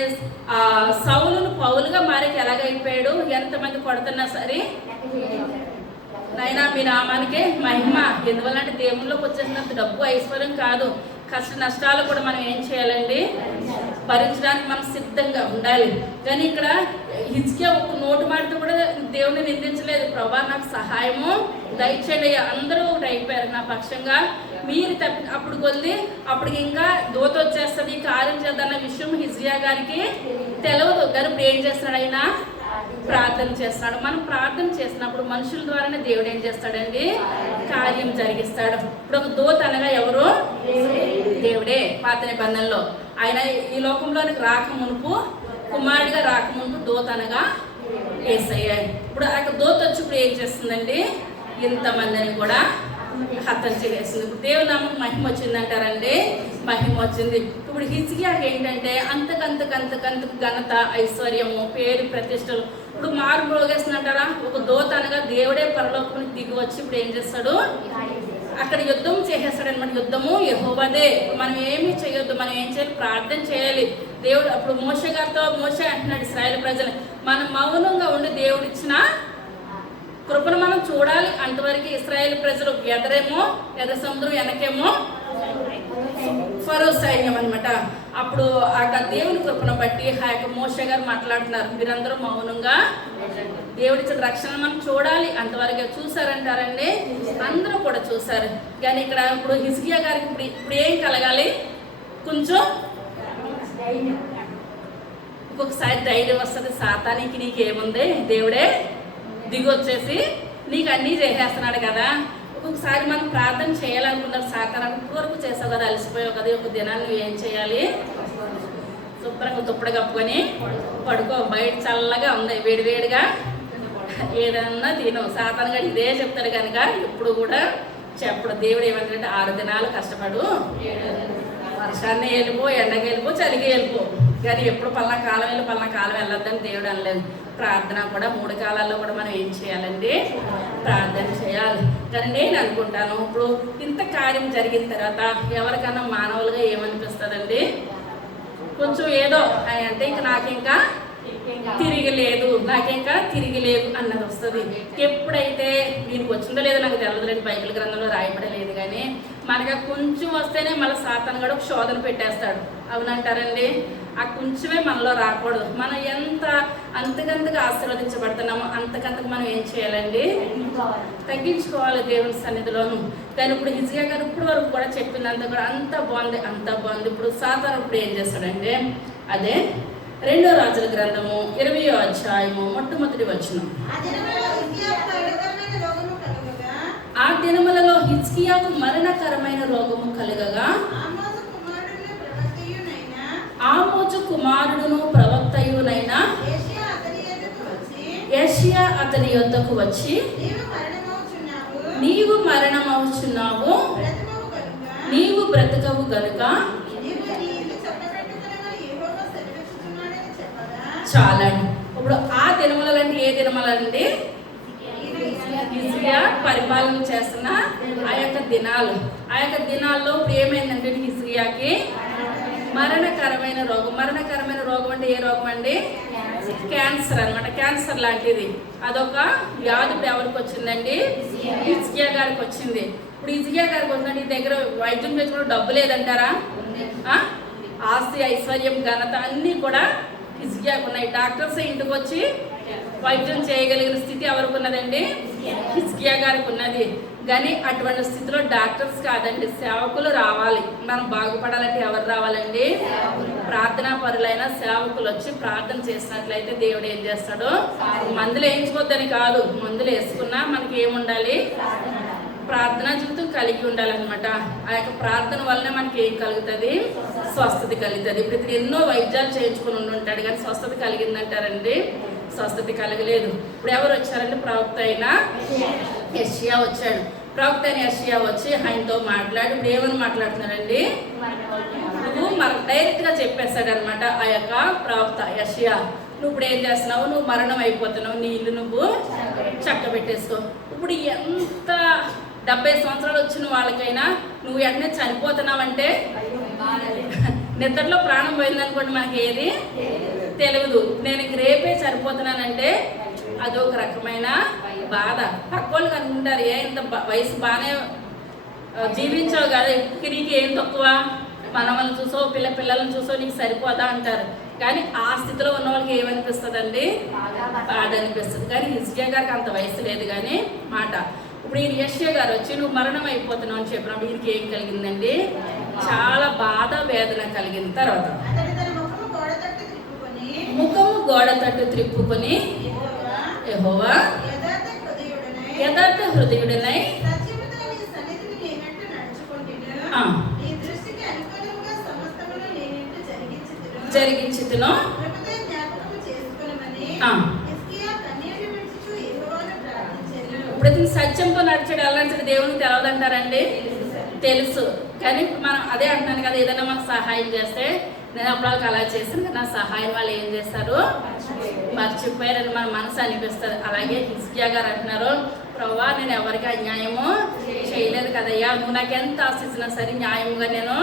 సౌలును పౌలుగా మారికి ఎలాగైపోయాడు? ఎంతమంది కొడుతున్నా సరే నైనా మీ నామానికే మహిమ. ఎందువల్లంటే దేవుళ్ళలోకి వచ్చేసినంత డబ్బు ఐశ్వర్యం కాదు, కష్ట నష్టాలు కూడా మనం ఏం చేయాలండి, భరించడానికి మనం సిద్ధంగా ఉండాలి. కానీ ఇక్కడ హిజ్కియా ఒక నోటు మాటతో కూడా దేవుని నిందించలేదు. ప్రభా నాకు సహాయము దయచేయండి. అందరూ ఒకటి అయిపోయారు నా పక్షంగా, మీరు అప్పుడు కొద్ది అప్పటికి ఇంకా దూత వచ్చేస్తుంది, కార్యం చేద్దన్న విషయం హిజ్కియా గారికి తెలియదు. కానీ ఇప్పుడు ఏం చేస్తున్నాడు ఆయన? ప్రార్థన చేస్తున్నాడు. మనం ప్రార్థన చేసినప్పుడు మనుషుల ద్వారానే దేవుడు ఏం చేస్తాడండి, కార్యం జరిగిస్తాడు. ఇప్పుడు ఒక దూత అనగా ఎవరు? దేవుడే. పాత నిబంధనలో ఆయన ఈ లోకంలోనికి రాక మునుపు, కుమారుడిగా రాక మునుపు దూత అనగా యేసయ్య. ఇప్పుడు ఆ దూత వచ్చి ఇప్పుడు ఏం చేస్తుందండి, ఇంతమందిని కూడా హత్య చేస్తుంది. ఇప్పుడు దేవుని నామం మహిమ వచ్చిందంటారండి, మహిమ వచ్చింది. ఇప్పుడు హిజ్కియాకి ఏంటంటే అంతకంతకు ఘనత, ఐశ్వర్యము, పేరు, ప్రతిష్టలు ఇప్పుడు మారు మ్రోగేస్తుందంటారా? ఒక దూత అనగా దేవుడే పరలోకం దిగి వచ్చి ఇప్పుడు ఏం చేస్తాడు, అక్కడ యుద్ధం చేసేస్తాడు అనమాట. యుద్ధము యెహోవాదే. మనం ఏమి చేయొద్దు, మనం ఏం చేయాలి, ప్రార్థన చేయాలి. దేవుడు అప్పుడు మోషే గారితో మోషే అంటున్నాడు ఇశ్రాయేలు ప్రజలు, మనం మౌనంగా ఉండి దేవుడు ఇచ్చిన కృపను మనం చూడాలి. అంతవరకు ఇశ్రాయేలు ప్రజలు ఎర్ర సముద్రం వెనకేమో ఫరో సైన్యం అనమాట. అప్పుడు ఆ దేవుని కృపను బట్టి ఆ యొక్క మోషే గారు మాట్లాడుతున్నారు, మీరందరూ మౌనంగా దేవుడిచ్చిన రక్షణ మనం చూడాలి. అంతవరకు చూసారంటారండి, అందరూ కూడా చూసారు. కానీ ఇక్కడ ఇప్పుడు హిజ్కియా గారికి ఇప్పుడు ఏం కలగాలి, కొంచెం ఒక్కొక్కసారి ధైర్యం వస్తుంది. సాతానికి నీకేముంది, దేవుడే దిగొచ్చేసి నీకు అన్నీ చేసేస్తున్నాడు కదా. ఒక్కొక్కసారి మనం ప్రార్థన చేయాలనుకున్నారు, సాతాను వరకు చేసావు కదా, అలసిపోయావు కదా, ఒక దినాన్ని నువ్వు ఏం చేయాలి, శుభ్రంగా దుప్పటి కప్పుకొని పడుకో. బయట చల్లగా ఉంది, వేడివేడిగా ఏదన్నా తిను. సాతాను గారు ఇదే చెప్తాడు కనుక ఇప్పుడు కూడా చెప్పడు. దేవుడు ఏమంటాడంటే 6 దినాలు కష్టపడు, వర్షాన్ని వెళ్ళిపో, ఎండకి వెళ్ళిపో, చలికి వెళ్ళిపో, కానీ ఎప్పుడు పలానా కాలం వెళ్ళొద్దని దేవుడు అనలేదు. ప్రార్థన కూడా 3 కాలాల్లో కూడా మనం ఏం చేయాలండి, ప్రార్థన చేయాలి. కానీ నేను అనుకుంటాను ఇప్పుడు ఇంత కార్యం జరిగిన తర్వాత ఎవరికైనా మానవులుగా ఏమనిపిస్తుందండి, కొంచెం ఏదో అంటే ఇంక నాకింకా తిరిగిలేదు అన్నది వస్తుంది. ఎప్పుడైతే దీనికి వచ్చిందో లేదో నాకు తెలవదులేండి, బైబిల్ గ్రంథంలో రాయబడలేదు. కానీ మనకి కొంచెం వస్తేనే మళ్ళీ సాతాను కూడా ఒక శోధన పెట్టేస్తాడు. అవునంటారండి, ఆ కొంచెమే మనలో రాకూడదు. మనం అంతకంతగా ఆశీర్వదించబడుతున్నామో అంతకంతకు మనం ఏం చేయాలండి, తగ్గించుకోవాలి దేవుని సన్నిధిలోను. కానీ ఇప్పుడు హిజ్కియా గారు ఇప్పుడు వరకు కూడా చెప్పిందంతా కూడా అంత బాగుంది. ఇప్పుడు సాతాను ఇప్పుడు ఏం చేస్తాడంటే, అదే 2 రాజుల గ్రంథము 20వ అధ్యాయము మొట్టమొదటి వచనం. ఆ దినములలో హిజ్కియాకు మరణకరమైన రోగము కలుగగా ఆమోజు కుమారుడును ప్రవక్తయునైన యెషయా అతని యొద్దకు వచ్చి, నీవు మరణమవుచున్నావు, నీవు బ్రతకవు గనుక చాలండి. ఇప్పుడు ఆ దినములంటే ఏ దినములండి, హిజ్కియా పరిపాలన చేస్తున్న ఆ యొక్క దినాల్లో ఏమైందంటే హిజ్కియాకి మరణకరమైన రోగం అంటే ఏ రోగం అండి, క్యాన్సర్ అనమాట. క్యాన్సర్ లాంటిది అదొక వ్యాధి ఎవరికి వచ్చిందండి, హిజ్కియా గారికి వచ్చింది. ఇప్పుడు హిజ్కియా గారికి వచ్చిందంటే ఈ దగ్గర వైద్యం చేసుకుంటే డబ్బు లేదంటారా? ఆస్తి, ఐశ్వర్యం, ఘనత అన్నీ కూడా హిజ్కియాకు ఉన్నాయి. డాక్టర్స్ ఇంటికి వచ్చి వైద్యం చేయగలిగిన స్థితి ఎవరికి ఉన్నదండి, హిజ్కియా గారికి ఉన్నది. కానీ అటువంటి స్థితిలో డాక్టర్స్ కాదండి, సేవకులు రావాలి. మనం బాగుపడాలంటే ఎవరు రావాలండి? ప్రార్థనా పరులైన సేవకులు వచ్చి ప్రార్థన చేసినట్లయితే దేవుడు ఏం చేస్తాడు? మందులు వేయించుకోవద్దని కాదు, మందులు వేసుకున్నా మనకి ఏముండాలి? ప్రార్థనా జీవితం కలిగి ఉండాలన్నమాట. ఆ యొక్క ప్రార్థన వల్లనే మనకి ఏం కలుగుతుంది? స్వస్థత కలుగుతుంది. ఇప్పుడు ఇతను ఎన్నో వైద్యాలు చేయించుకుని ఉంటాడు కానీ స్వస్థత కలిగిందంటారండి? స్వస్థత కలగలేదు. ఇప్పుడు ఎవరు వచ్చారంటే ప్రవక్త అయిన యెషయా వచ్చాడు. ప్రవక్త అయిన యెషయా వచ్చి ఆయనతో మాట్లాడి ఇప్పుడు ఏమని మాట్లాడుతున్నాడండి? నువ్వు డైరెక్ట్గా చెప్పేస్తాడు అనమాట ఆ యొక్క ప్రవక్త యెషయా, నువ్వు ఇప్పుడు ఏం చేస్తున్నావు? నువ్వు మరణం అయిపోతున్నావు, నీ ఇల్లు నువ్వు చక్క పెట్టేసుకో. ఇప్పుడు ఎంత 70 సంవత్సరాలు వచ్చిన వాళ్ళకైనా నువ్వు వెంటనే చనిపోతున్నావంటే నిద్రలో ప్రాణం పోయిందనుకోండి మనకి ఏది తెలియదు. నేను ఇంక రేపే చనిపోతున్నానంటే అదొక రకమైన బాధ. పక్కోళ్ళు అనుకుంటారు, ఏ ఇంత వయసు బాగానే జీవించావు కదా, నీకు ఏం తక్కువ, మనవల్ని చూసో పిల్లలను చూసో నీకు సరిపోదా అంటారు. కానీ ఆ స్థితిలో ఉన్న వాళ్ళకి ఏమనిపిస్తుందండి? బాధ అనిపిస్తుంది. కానీ హిజ్కియా గారికి అంత వయసు లేదు కానీ మాట. ఇప్పుడు ఈయన యెషయా గారు వచ్చి నువ్వు మరణం అయిపోతున్నావు అని చెప్పినప్పుడు ఈయనకి ఏం కలిగిందండి? చాలా బాధ వేదన కలిగింది. తర్వాత ముఖము గోడ తట్టు త్రిప్పుకొని యెహోవా యథార్థ హృదయుడనై జరిగించును. ఇప్పుడు ఇతను సత్యంతో నడిచాడు. అలాంటి దేవునికి తెలవదంటారండి? తెలుసు. కానీ ఇప్పుడు మనం అదే అంటున్నాను కదా, ఏదైనా మనకు సహాయం చేస్తే నేను అప్పుడు అలా చేస్తాను కదా, నా సహాయం వాళ్ళు ఏం చేస్తారు? మర్చిపోయారని మన మనసు అనిపిస్తుంది. అలాగే హిజ్కియా గారు అంటున్నారు, ప్రభువా నేను ఎవరికి అన్యాయము చేయలేదు కదయ్యా, నువ్వు నాకు ఎంత ఆశించినా సరే న్యాయంగా నేను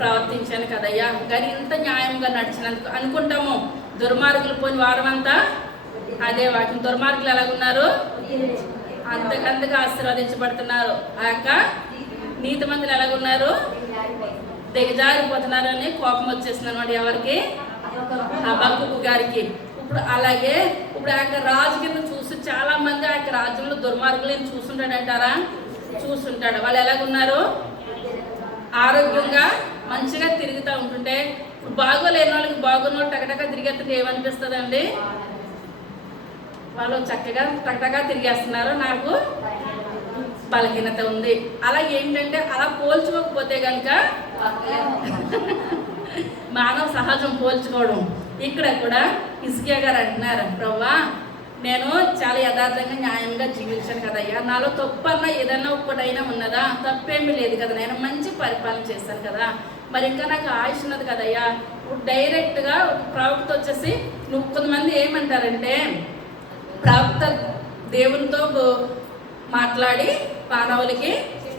ప్రవర్తించాను కదయ్యా. కానీ ఇంత న్యాయంగా నడిచినందుకు అనుకుంటాము దుర్మార్గులు పోయిన వారం అంతా అదే వాటిని. దుర్మార్గులు ఎలాగున్నారు? అంతకంతగా ఆశీర్వదించబడుతున్నారు. ఆ యొక్క నీతిమంతులు ఎలాగున్నారు? దిగజారిపోతున్నారని కోపం వచ్చేసింది అనమాట. ఎవరికి? హబక్కూకు గారికి. ఇప్పుడు అలాగే ఇప్పుడు ఆ యొక్క రాజు కింద చూసి చాలా మంది ఆ యొక్క రాజ్యంలో దుర్మార్గులను చూస్తుంటాడంటారా? చూస్తుంటాడు. వాళ్ళు ఎలాగున్నారు? ఆరోగ్యంగా మంచిగా తిరుగుతూ ఉంటుంటే ఇప్పుడు బాగోలేని వాళ్ళకి బాగున్న వాళ్ళు టకటగా తిరిగేస్తుంటే ఏమనిపిస్తుందండి? వాళ్ళు చక్కగా టకటగా తిరిగేస్తున్నారు, నాకు బలహీనత ఉంది. అలా ఏంటంటే అలా పోల్చుకోకపోతే కనుక మానవ సహజం పోల్చుకోవడం. ఇక్కడ కూడా హిజ్కియా గారు అంటున్నారు, ప్రభువా నేను చాలా యథార్థంగా న్యాయంగా జీవించాను కదయ్యా, నాలో తప్పు అన్నా ఏదన్నా ఒక్కటైనా ఉన్నదా? తప్పేమీ లేదు కదా, నేను మంచి పరిపాలన చేశాను కదా, మరి ఇంకా నాకు ఆయుష్ ఉన్నది కదయ్యా. డైరెక్ట్గా ప్రవక్త వచ్చేసి నువ్వు కొంతమంది ఏమంటారంటే ప్రవక్త దేవునితో మాట్లాడి మానవులకి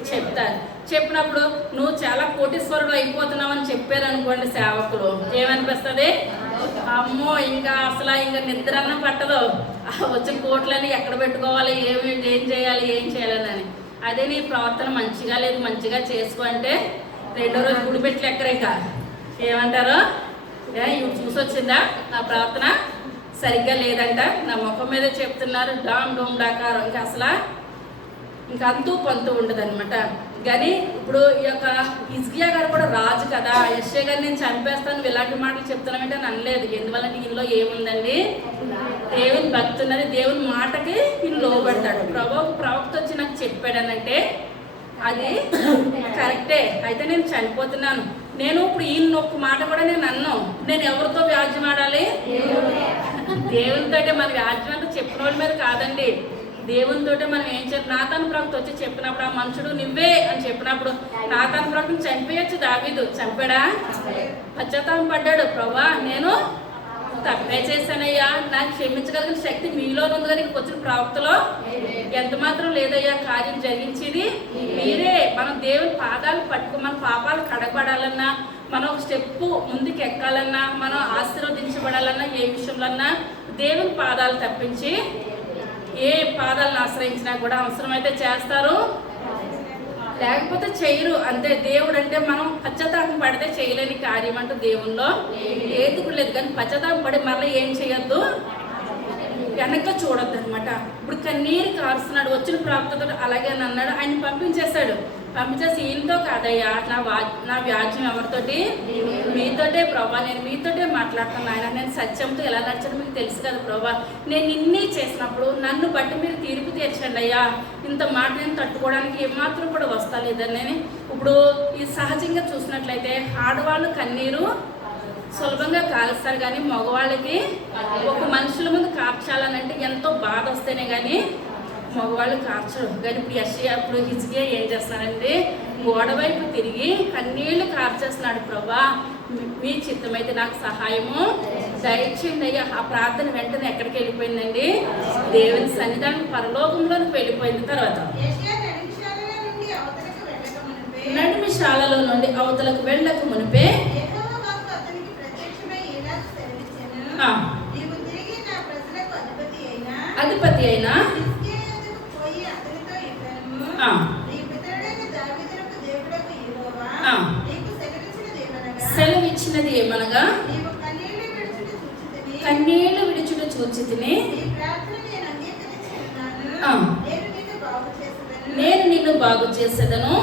చెప్తారు. చెప్పినప్పుడు నువ్వు చాలా కోటీశ్వరుడు అయిపోతున్నావు అని చెప్పారు అనుకోండి సేవకులు, ఏమనిపిస్తుంది? అమ్మో ఇంకా అసలు ఇంకా నిద్ర అన్న పట్టదు, వచ్చిన కోట్లని ఎక్కడ పెట్టుకోవాలి, ఏం చేయాలని. అదే నీ ప్రవర్తన మంచిగా లేదు, మంచిగా చేసుకో అంటే రెండో రోజు గుడిపెట్లు ఎక్కరేక ఏమంటారు? ఇవి చూసి వచ్చిందా నా ప్రవర్తన సరిగ్గా లేదంట, నా ముఖం మీద చెప్తున్నారు డామ్ డోమ్ డాకారం, ఇంకా అసలు ఇంకా అంతూ పంతూ ఉండదు అనమాట. కానీ ఇప్పుడు ఈ యొక్క హిజ్కియా గారు కూడా రాజు కదా, యెషయా గారు నేను చంపేస్తాను ఇలాంటి మాటలు చెప్తున్నామంటే అని అనలేదు. ఎందువల్ల ఈయనలో ఏముందండి? దేవుని భక్తి ఉన్నది, దేవుని మాటకి ఈయన లోబడతాడు. ప్రవక్త వచ్చి నాకు చెప్పాడనంటే అది కరెక్టే, అయితే నేను చనిపోతున్నాను. నేను ఇప్పుడు ఈయన ఒక్క మాట కూడా నేను అన్నాను, నేను ఎవరితో వ్యాజ్యం ఆడాలి? దేవునితోటే. మన వ్యాజ్యం అంతా చెప్పిన వాళ్ళ మీద కాదండి, దేవునితోటే మనం ఏం చెప్పి నాతాను ప్రవక్త వచ్చి చెప్పినప్పుడు ఆ మనుషుడు నువ్వే అని చెప్పినప్పుడు నాతాను ప్రవక్తను చంపేయచ్చు. దావీదు చంపాడా? పశ్చాత్తాపం పడ్డాడు, ప్రభువా నేను తప్పే చేశానయ్యా, నాకు క్షమించగలిగిన శక్తి మీలో ఉంది కానీ వచ్చిన ప్రవక్తలో ఎంత మాత్రం లేదయ్యా, కార్యం జరిగించేది మీరే. మనం దేవుని పాదాలు మన పాపాలు కడగబడాలన్నా, మనం ఒక స్టెప్పు ముందుకు ఎక్కాలన్నా, మనం ఆశీర్వదించబడాలన్నా, ఏ విషయంలో దేవుని పాదాలు తప్పించి ఏ పాదాలను ఆశ్రయించినా కూడా అవసరమైతే చేస్తారు, లేకపోతే చేయరు అంతే. దేవుడు అంటే మనం పశ్చాత్తాపం పడితే చేయలేని కార్యం అంటూ దేవుల్లో ఏది కూడా లేదు. కానీ పశ్చాత్తాపం పడి మళ్ళీ ఏం చేయొద్దు, వెనక చూడొద్దు అనమాట. ఇప్పుడు కన్నీరు కారుస్తున్నాడు, వచ్చిన ప్రాప్తతో అలాగే అని అన్నాడు. ఆయన పంపించేశాడు. పంపించేసి ఈయనతో కాదయ్యా, నా వ్యాజ్యం ఎవరితోటి? మీతోటే ప్రభా, నేను మీతోటే మాట్లాడుతాను ఆయన. నేను సత్యంతో ఎలా నడిచాను మీకు తెలుసు కదా ప్రభా. నేను ఇన్ని చేసినప్పుడు నన్ను బట్టి మీరు తీర్పు తీర్చండి అయ్యా. ఇంత మాట నేను తట్టుకోవడానికి ఏమాత్రం కూడా వస్తా లేదని. ఇప్పుడు ఈ సహజంగా చూసినట్లయితే ఆడవాళ్ళు కన్నీరు సులభంగా కాలుస్తారు, కానీ మగవాళ్ళకి ఒక మనుషుల ముందు కార్చాలనంటే ఎంతో బాధ వస్తేనే కానీ మగవాళ్ళు కార్చరు. కానీ ఇప్పుడు హిజ్కియా ఏం చేస్తున్నాడంటే గోడ వైపు తిరిగి కన్నీళ్లు కార్చేస్తున్నాడు. ప్రభా, మీ చిత్తమైతే నాకు సహాయము దయచేయండి అయ్యా. ఆ ప్రార్థన వెంటనే ఎక్కడికి వెళ్ళిపోయిందండి? దేవుని సన్నిధానం పరలోకంలోకి వెళ్ళిపోయింది. తర్వాత నడిమిశాలలో నుండి అవతలకు వెళ్ళక మునిపే అధిపతి అయినా సెలవిచ్చినది ఏమనగా కన్నీళ్లు విడుచుట చూచితిని, నేను నిన్ను బాగు చేసేదను.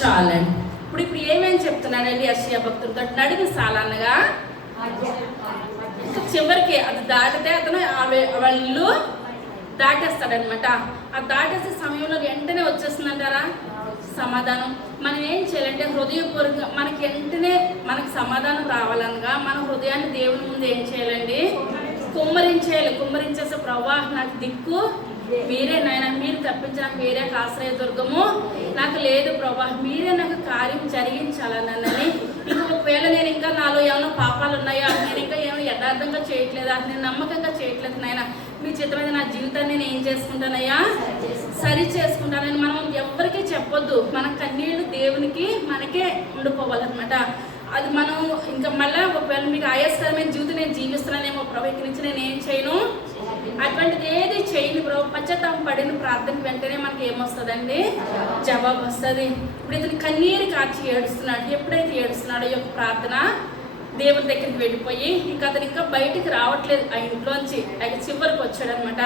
చాలండి. ఇప్పుడు ఏమేమి చెప్తున్నాడండి యెషయా భక్తుడితో? నడిమి సాలన్నగా చివరికి అది దాటితే అతను వాళ్ళ ఇల్లు దాటేస్తాడనమాట. ఆ దాటేసే సమయంలో వెంటనే వచ్చేస్తుందంటారా సమాధానం? మనం ఏం చేయాలంటే హృదయపూర్వకంగా మనకి వెంటనే మనకి సమాధానం రావాలనగా మన హృదయాన్ని దేవుని ముందు ఏం చేయాలండి? కుమ్మరించేయాలి. కుమ్మరించేసే ప్రభా, నాకు దిక్కు మీరే నాయన, మీరు తప్పించిన వేరే ఆశ్రయదుర్గము నాకు లేదు ప్రభా, మీరే నాకు కార్యం జరిగించాలన్నని. ఇంకా ఒకవేళ నేను ఇంకా నాలో ఏమైనా పాపాలు ఉన్నాయా, నేను ఇంకా ఏమైనా యథార్థంగా చేయట్లేదా, నేను నమ్మకంగా చేయట్లేదు నాయన, మీ చిత్తమైన నా జీవితాన్ని నేను ఏం చేసుకుంటానయ్యా? సరి చేసుకుంటానని మనం ఎవరికీ చెప్పొద్దు. మన కన్నీళ్ళు దేవునికి మనకే ఉండిపోవాలన్నమాట. అది మనం ఇంకా మళ్ళీ ఒకవేళ మీకు ఆయాస్కరమైన జీవితం నేను జీవిస్తున్నానేమో ప్రభు, ఇక్కడి నుంచి నేను ఏం చేయను, అటువంటిది ఏది చేయను ప్రభు. పశ్చాత్తాపం పడిన ప్రార్థన వెంటనే మనకి ఏమొస్తుందండి? జవాబు వస్తుంది. ఇప్పుడు ఇతను కన్నీరు కార్చి ఏడుస్తున్నాడు. ఎప్పుడైతే ఏడుస్తున్నాడో ఈ యొక్క ప్రార్థన దేవుని దగ్గరికి వెళ్ళిపోయి ఇంకా అతను ఇంకా బయటికి రావట్లేదు ఆ ఇంట్లోంచి. ఆయన చివరికి వచ్చాడు అనమాట.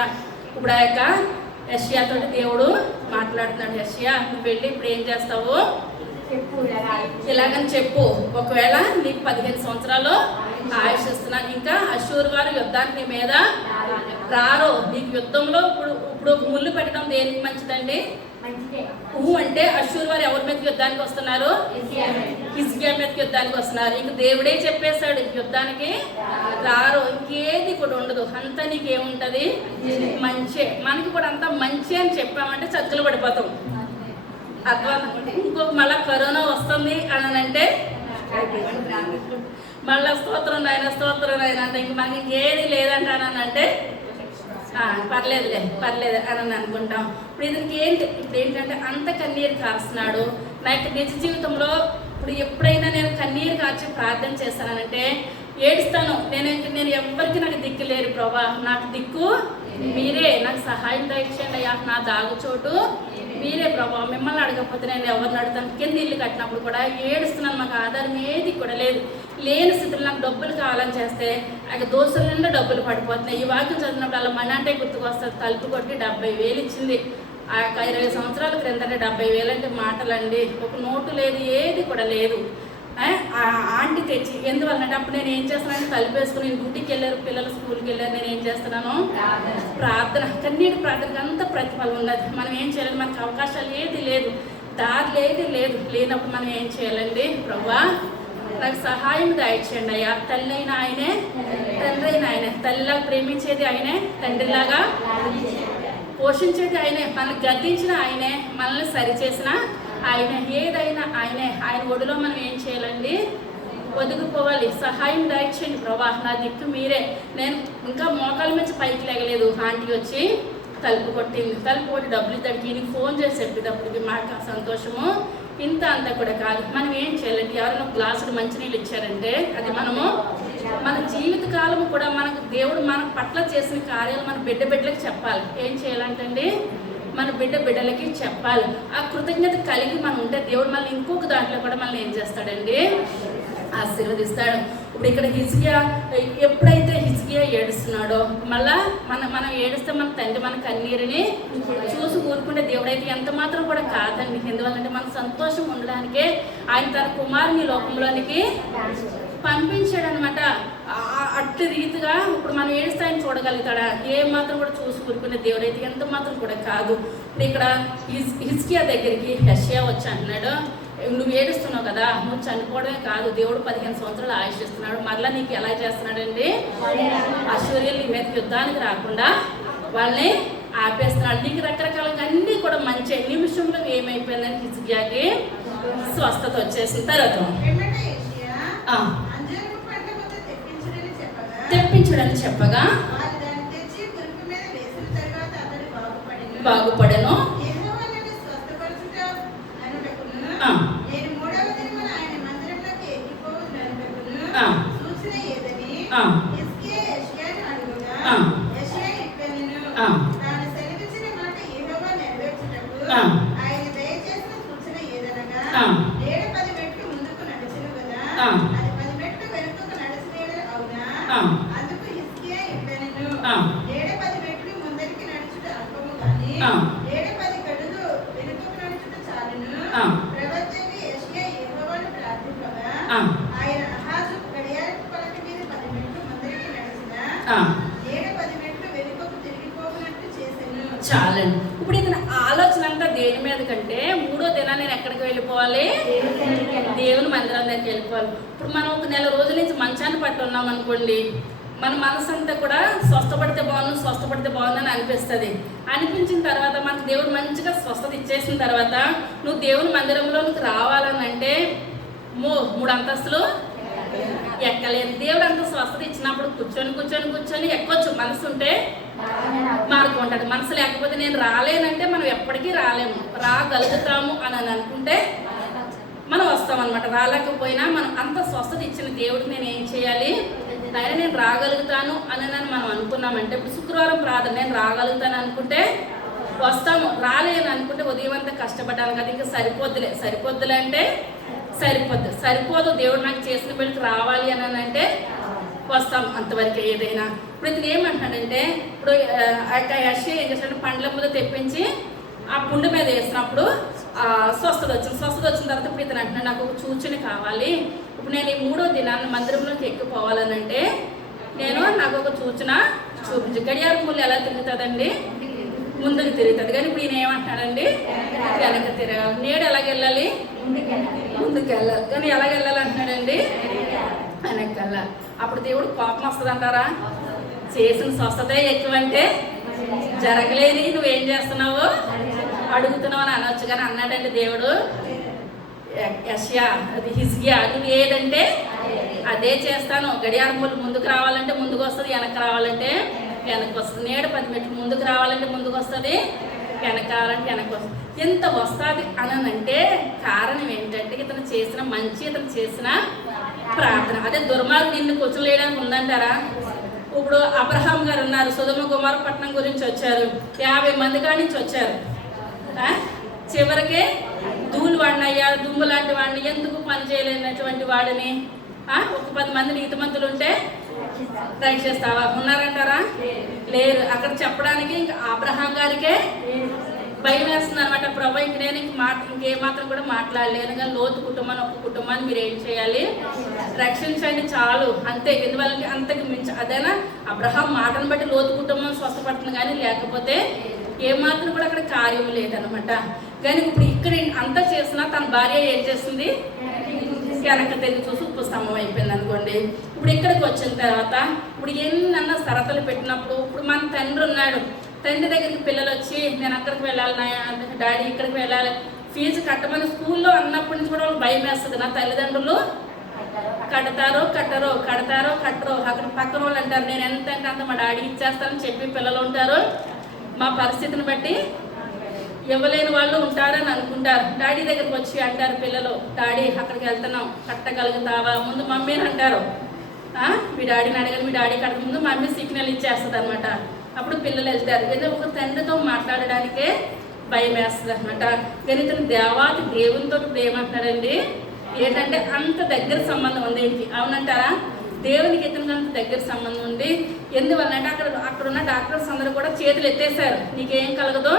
ఇప్పుడు ఆ యొక్క యెషయాతో దేవుడు మాట్లాడుతున్నాడు. యెషయా, నువ్వు వెళ్ళి ఇప్పుడు ఏం చేస్తావు? ఇలాగని చెప్పు. ఒకవేళ నీకు 15 సంవత్సరాలు ఆయుష్ ఇస్తున్నాను, ఇంకా అశూరు వారు యుద్ధానికి నీ మీద రారు. నీకు యుద్ధంలో ఇప్పుడు ఒక ముళ్ళు పెట్టడం దేనికి మంచిదండి? అంటే అశూరు వారు ఎవరి మీదకి యుద్ధానికి వస్తున్నారు? హిజ్కియా మీదకి యుద్ధానికి వస్తున్నారు. ఇంక దేవుడే చెప్పేశాడు యుద్ధానికి రారు, ఇంకేది కూడా ఉండదు, అంతా నీకేముంటది? మంచే. మనకి కూడా అంతా మంచి అని చెప్పామంటే చర్చలు పడిపోతాం. అద్భుతం. ఇంకొక మళ్ళీ కరోనా వస్తుంది అని అంటే మళ్ళీ స్తోత్రం నాయన, స్తోత్రం నాయన అంటే ఇంక మనకి ఇంకేది లేదంటానంటే పర్లేదు అని అనుకుంటాం. ఇప్పుడు ఇతనికి ఇప్పుడు ఏంటంటే అంత కన్నీరు కారుస్తున్నాడు. నా యొక్క నిజ జీవితంలో ఇప్పుడు ఎప్పుడైనా నేను కన్నీరు కార్చి ప్రార్థన చేస్తానంటే ఏడుస్తాను. నేను ఎవరికి నాకు దిక్కు లేరు ప్రభా, నాకు దిక్కు మీరే, నాకు సహాయం దయచేయండి అయ్యా, నా దాగుచోటు మీరే ప్రభా. మిమ్మల్ని అడగకపోతే నేను ఎవరిని అడుగుతాను? కింద ఇల్లు కట్టినప్పుడు కూడా ఏడుస్తున్నాను, మాకు ఆధారం ఏది కూడా లేదు, లేని స్థితిలో నాకు డబ్బులు కావాలని చేస్తే ఆ దోశల నుండి డబ్బులు పడిపోతున్నాయి. ఈ వాక్యం చదివినప్పుడు అలా మన అంటే గుర్తుకు వస్తుంది. తలుపు కొట్టి 70,000 ఇచ్చింది. ఆ 20 సంవత్సరాల క్రిందట 70,000 అంటే మాటలండి. ఒక నోటు లేదు, ఏది కూడా లేదు. ఆంటీ తెచ్చి ఎందువల్లంటే అప్పుడు నేను ఏం చేస్తున్నాను? తలుపేసుకుని డ్యూటీకి వెళ్ళారు, పిల్లలు స్కూల్కి వెళ్ళారు, నేను ఏం చేస్తున్నాను? ప్రార్థన. కన్నీటి ప్రార్థనకి అంత ప్రతిఫలం ఉన్నది. మనం ఏం చేయాలి? మనకు అవకాశాలు ఏది లేదు, దారి ఏది లేదు. లేనప్పుడు మనం ఏం చేయాలండి? ప్రభా, నాకు సహాయం దయచేయండి అయ్యా. తల్లి అయిన ఆయనే, తండ్రి అయిన ఆయనే. తల్లిలాగా ప్రేమించేది ఆయనే, తండ్రిలాగా పోషించేది ఆయనే, మనల్ని గద్దించిన ఆయనే, మనల్ని సరిచేసిన ఆయన, ఏదైనా ఆయనే. ఆయన ఒడిలో మనం ఏం చేయాలండి? ఒదిగిపోవాలి. సహాయం దయచేయండి ప్రభా, నా దిక్కు మీరే. నేను ఇంకా మోకాల మీద పైకి లేగలేదు. ఆంటీ వచ్చి తలుపు కొట్టింది. తలుపు కొట్టి డబ్బులు తగ్గి నీకు ఫోన్ చేసి చెప్పేటప్పటికి మాకు సంతోషము ఇంత అంతా కూడా కాదు. మనం ఏం చేయాలంటే ఎవరైనా గ్లాసులు మంచినీళ్ళు ఇచ్చారంటే అది మనము మన జీవిత కాలం కూడా మనకు దేవుడు మన పట్ల చేసిన కార్యాలు మన బిడ్డలకి చెప్పాలి. ఏం చేయాలంటే మన బిడ్డలకి చెప్పాలి. ఆ కృతజ్ఞత కలిగి మనం ఉంటే దేవుడు మళ్ళీ ఇంకొక దాంట్లో కూడా మనల్ని ఏం చేస్తాడండి, ఆశీర్వదిస్తాడు. ఇప్పుడు ఇక్కడ హిజ్కియా ఎప్పుడైతే హిజ్కియా ఏడుస్తున్నాడో మళ్ళా మనం ఏడుస్తే మన తండ్రి మన కన్నీరుని చూసి ఊరుకుంటే దేవుడైతే ఎంత మాత్రం కూడా కాదండి. ఎందువల్లంటే మన సంతోషం ఉండడానికే ఆయన తన కుమారుని లోకంలోనికి పంపించాడు అనమాట. అట్టి రీతిగా ఇప్పుడు మనం ఏడుస్తే ఆయన చూడగలుగుతాడా? ఏ మాత్రం కూడా చూసి ఊరుకునే దేవుడైతే ఎంత మాత్రం కూడా కాదు. ఇప్పుడు ఇక్కడ హిజ్కియా దగ్గరికి యెషయా వచ్చి అంటున్నాడు, నువ్వు ఏడుస్తున్నావు కదా, నువ్వు చనిపోవడమే కాదు, దేవుడు 15 సంవత్సరాలు ఆయుష్ ఇస్తున్నాడు. మరలా నీకు ఎలా చేస్తున్నాడండి, అశ్వర్యులు నీ మీద యుద్ధానికి రాకుండా వాళ్ళని ఆపేస్తున్నాడు. నీకు రకరకాలుగా అన్నీ కూడా మంచి నిమిషంలో ఏమైపోయిందని హిజ్కియాకి స్వస్థత వచ్చేసిన తర్వాత తెప్పించడని చెప్పగా బాగుపడను. చాలండి. ఇప్పుడు ఇతని ఆలోచన అంతా దేని మీద కంటే 3వ దినాన్ని నేను ఎక్కడికి వెళ్ళిపోవాలి, దేవుని మందిరం దగ్గరికి వెళ్ళిపోవాలి. ఇప్పుడు మనం ఒక నెల రోజుల నుంచి మంచాన్ని పట్టి ఉన్నాం అనుకోండి, మన మనసు అంతా కూడా స్వస్థపడితే బాగుందని అనిపిస్తుంది. అనిపించిన తర్వాత మనకు దేవుడు మంచిగా స్వస్థత ఇచ్చేసిన తర్వాత నువ్వు దేవుని మందిరంలోకి రావాలని అంటే 3 అంతస్తులు ఎక్కలేదు. దేవుడు అంత స్వస్థత ఇచ్చినప్పుడు కూర్చొని ఎక్కొచ్చు. మనసు ఉంటే మార్గం ఉంటుంది. మనసు లేకపోతే నేను రాలేనంటే మనం ఎప్పటికీ రాలేము. రాగలుగుతాము అని అనుకుంటే మనం వస్తామన్నమాట. రాలేకపోయినా మనం అంత స్వస్థత ఇచ్చిన దేవుడికి నేను ఏం చేయాలి, నేను రాగలుగుతాను అని మనం అనుకున్నామంటే, ఇప్పుడు శుక్రవారం ప్రార్థన నేను రాగలుగుతాను అనుకుంటే వస్తాము. రాలేను అనుకుంటే ఉదయం అంతా కష్టపడ్డాను కదా, ఇంకా సరిపోద్దులే అంటే సరిపోదు. దేవుడు నాకు చేసిన బిడ్డకి రావాలి అని అంటే వస్తాం, అంతవరకు ఏదైనా. ఇప్పుడు ఇతను ఏమంటున్నాడంటే, ఇప్పుడు యెషయా ఏం చేస్తాడు, పండ్ల ముద్ద తెప్పించి ఆ పుండు మీద వేసినప్పుడు స్వస్థత వచ్చిన తర్వాత ఇప్పుడు ఇతను అంటున్నాడు, నాకు ఒక సూచన కావాలి. ఇప్పుడు నేను ఈ 3వ దినాన్ని మందిరంలోకి ఎక్కిపోవాలనంటే నాకు ఒక సూచన చూపించు. గడియారం ముళ్ళు ఎలా తిరుగుతుందండి, ముందుకు తిరుగుతుంది. కానీ ఇప్పుడు ఈయన ఏమంటున్నాడండి, వెనక్కి తిరగాలి. నేడు ఎలాగెళ్ళాలి, ముందుకు వెళ్ళాలి. కానీ ఎలాగెళ్ళాలి అంటున్నాడండి, వెనక్కి వెళ్ళాలి. అప్పుడు దేవుడు కోపం వస్తుంది అంటారా? చేసిన స్వస్థతే ఎక్కువంటే జరగలేని నువ్వేం చేస్తున్నావు అడుగుతున్నావు అని అనొచ్చు. కానీ అన్నాడండి దేవుడు, యెషయా అది హిజ్కియా నువ్వు ఏదంటే అదే చేస్తాను. గడియారం ముళ్ళు ముందుకు రావాలంటే ముందుకు వస్తుంది, వెనక్కి రావాలంటే వెనక్కి వస్తుంది. నేడు 10 మెట్లు ముందుకు రావాలంటే ముందుకు వస్తుంది, వెనక్కి రావాలంటే వెనక్కి వస్తుంది. ఎంత వస్తుంది అనంటే కారణం ఏంటంటే ఇతను చేసిన మంచి, ఇతను చేసిన ప్రార్థన. అదే దుర్మార్గుడు నిన్ను కూర్చోలేయడానికి ఉందంటారా? ఇప్పుడు అబ్రహాం గారు ఉన్నారు, సొదొమ గొమొర్రా పట్టణం గురించి వచ్చారు, 50 మంది కాడి నుంచి వచ్చారు. చివరికి ధూళి వాడిని అయ్యా, దుమ్ము లాంటి వాడిని, ఎందుకు పని చేయలేనటువంటి వాడిని ఒక 10 మంది నీతిమంతులు ఉంటే రక్షిస్తావా? ఉన్నారంటారా? లేరు. అక్కడ చెప్పడానికి ఇంకా అబ్రహాం గారికే భయం వేస్తుంది అనమాట. ప్రభు ఇంక నేను ఇంకేమాత్రం కూడా మాట్లాడలేను, కానీ లోతు కుటుంబాన్ని, ఒక్క కుటుంబాన్ని మీరు ఏం చేయాలి, రక్షించండి చాలు అంతే. ఎందువల్ల అంతకు మించి అదేనా అబ్రహాం మాటను బట్టి లోతు కుటుంబం స్వస్థపడుతుంది, కానీ లేకపోతే ఏమాత్రం కూడా అక్కడ కార్యం లేదనమాట. కానీ ఇప్పుడు ఇక్కడ అంతా చేసినా తన భార్య ఏం చేస్తుంది, వెనక తిరిగి చూసి ఉప్పు స్తంభం అయిపోయింది అనుకోండి. ఇప్పుడు ఇక్కడికి వచ్చిన తర్వాత ఇప్పుడు ఎన్నన్నా సరతలు పెట్టినప్పుడు, ఇప్పుడు మన తండ్రి ఉన్నాడు, తండ్రి దగ్గరికి పిల్లలు వచ్చి నేను అక్కడికి వెళ్ళాలి, డాడీ ఇక్కడికి వెళ్ళాలి, ఫీజు కట్టమని స్కూల్లో అన్నప్పటి నుంచి కూడా వాళ్ళు భయం వేస్తుంది. నా తల్లిదండ్రులు కడతారో కట్టరో అక్కడ పక్కన వాళ్ళు అంటారు నేను ఎంత అంటే అంత మా డాడీ ఇచ్చేస్తానని చెప్పి పిల్లలు ఉంటారు. మా పరిస్థితిని బట్టి ఇవ్వలేని వాళ్ళు ఉంటారని అనుకుంటారు. డాడీ దగ్గరికి వచ్చి అంటారు పిల్లలు, డాడీ అక్కడికి వెళ్తున్నాం, కట్టగలుగుతావా? ముందు మమ్మీని అంటారు, మీ డాడీని అడగాలి, మీ డాడీ కడక ముందు మమ్మీ సిగ్నల్ ఇచ్చేస్తుంది అనమాట. అప్పుడు పిల్లలు వెళ్తారు. ఏదో ఒక తండ్రితో మాట్లాడడానికే భయం వేస్తుంది అనమాట. కానీ ఇతను దేవాతి దేవునితో ఇప్పుడు ఏమంటున్నాడండి, ఏంటంటే అంత దగ్గర సంబంధం ఉంది ఏంటి, అవునంటారా? దేవునికి ఇతనికి అంత దగ్గర సంబంధం ఉంది. ఎందువల్ల అంటే అక్కడ ఉన్న డాక్టర్స్ అందరూ కూడా చేతులు ఎత్తేసారు, నీకేం కలగదు,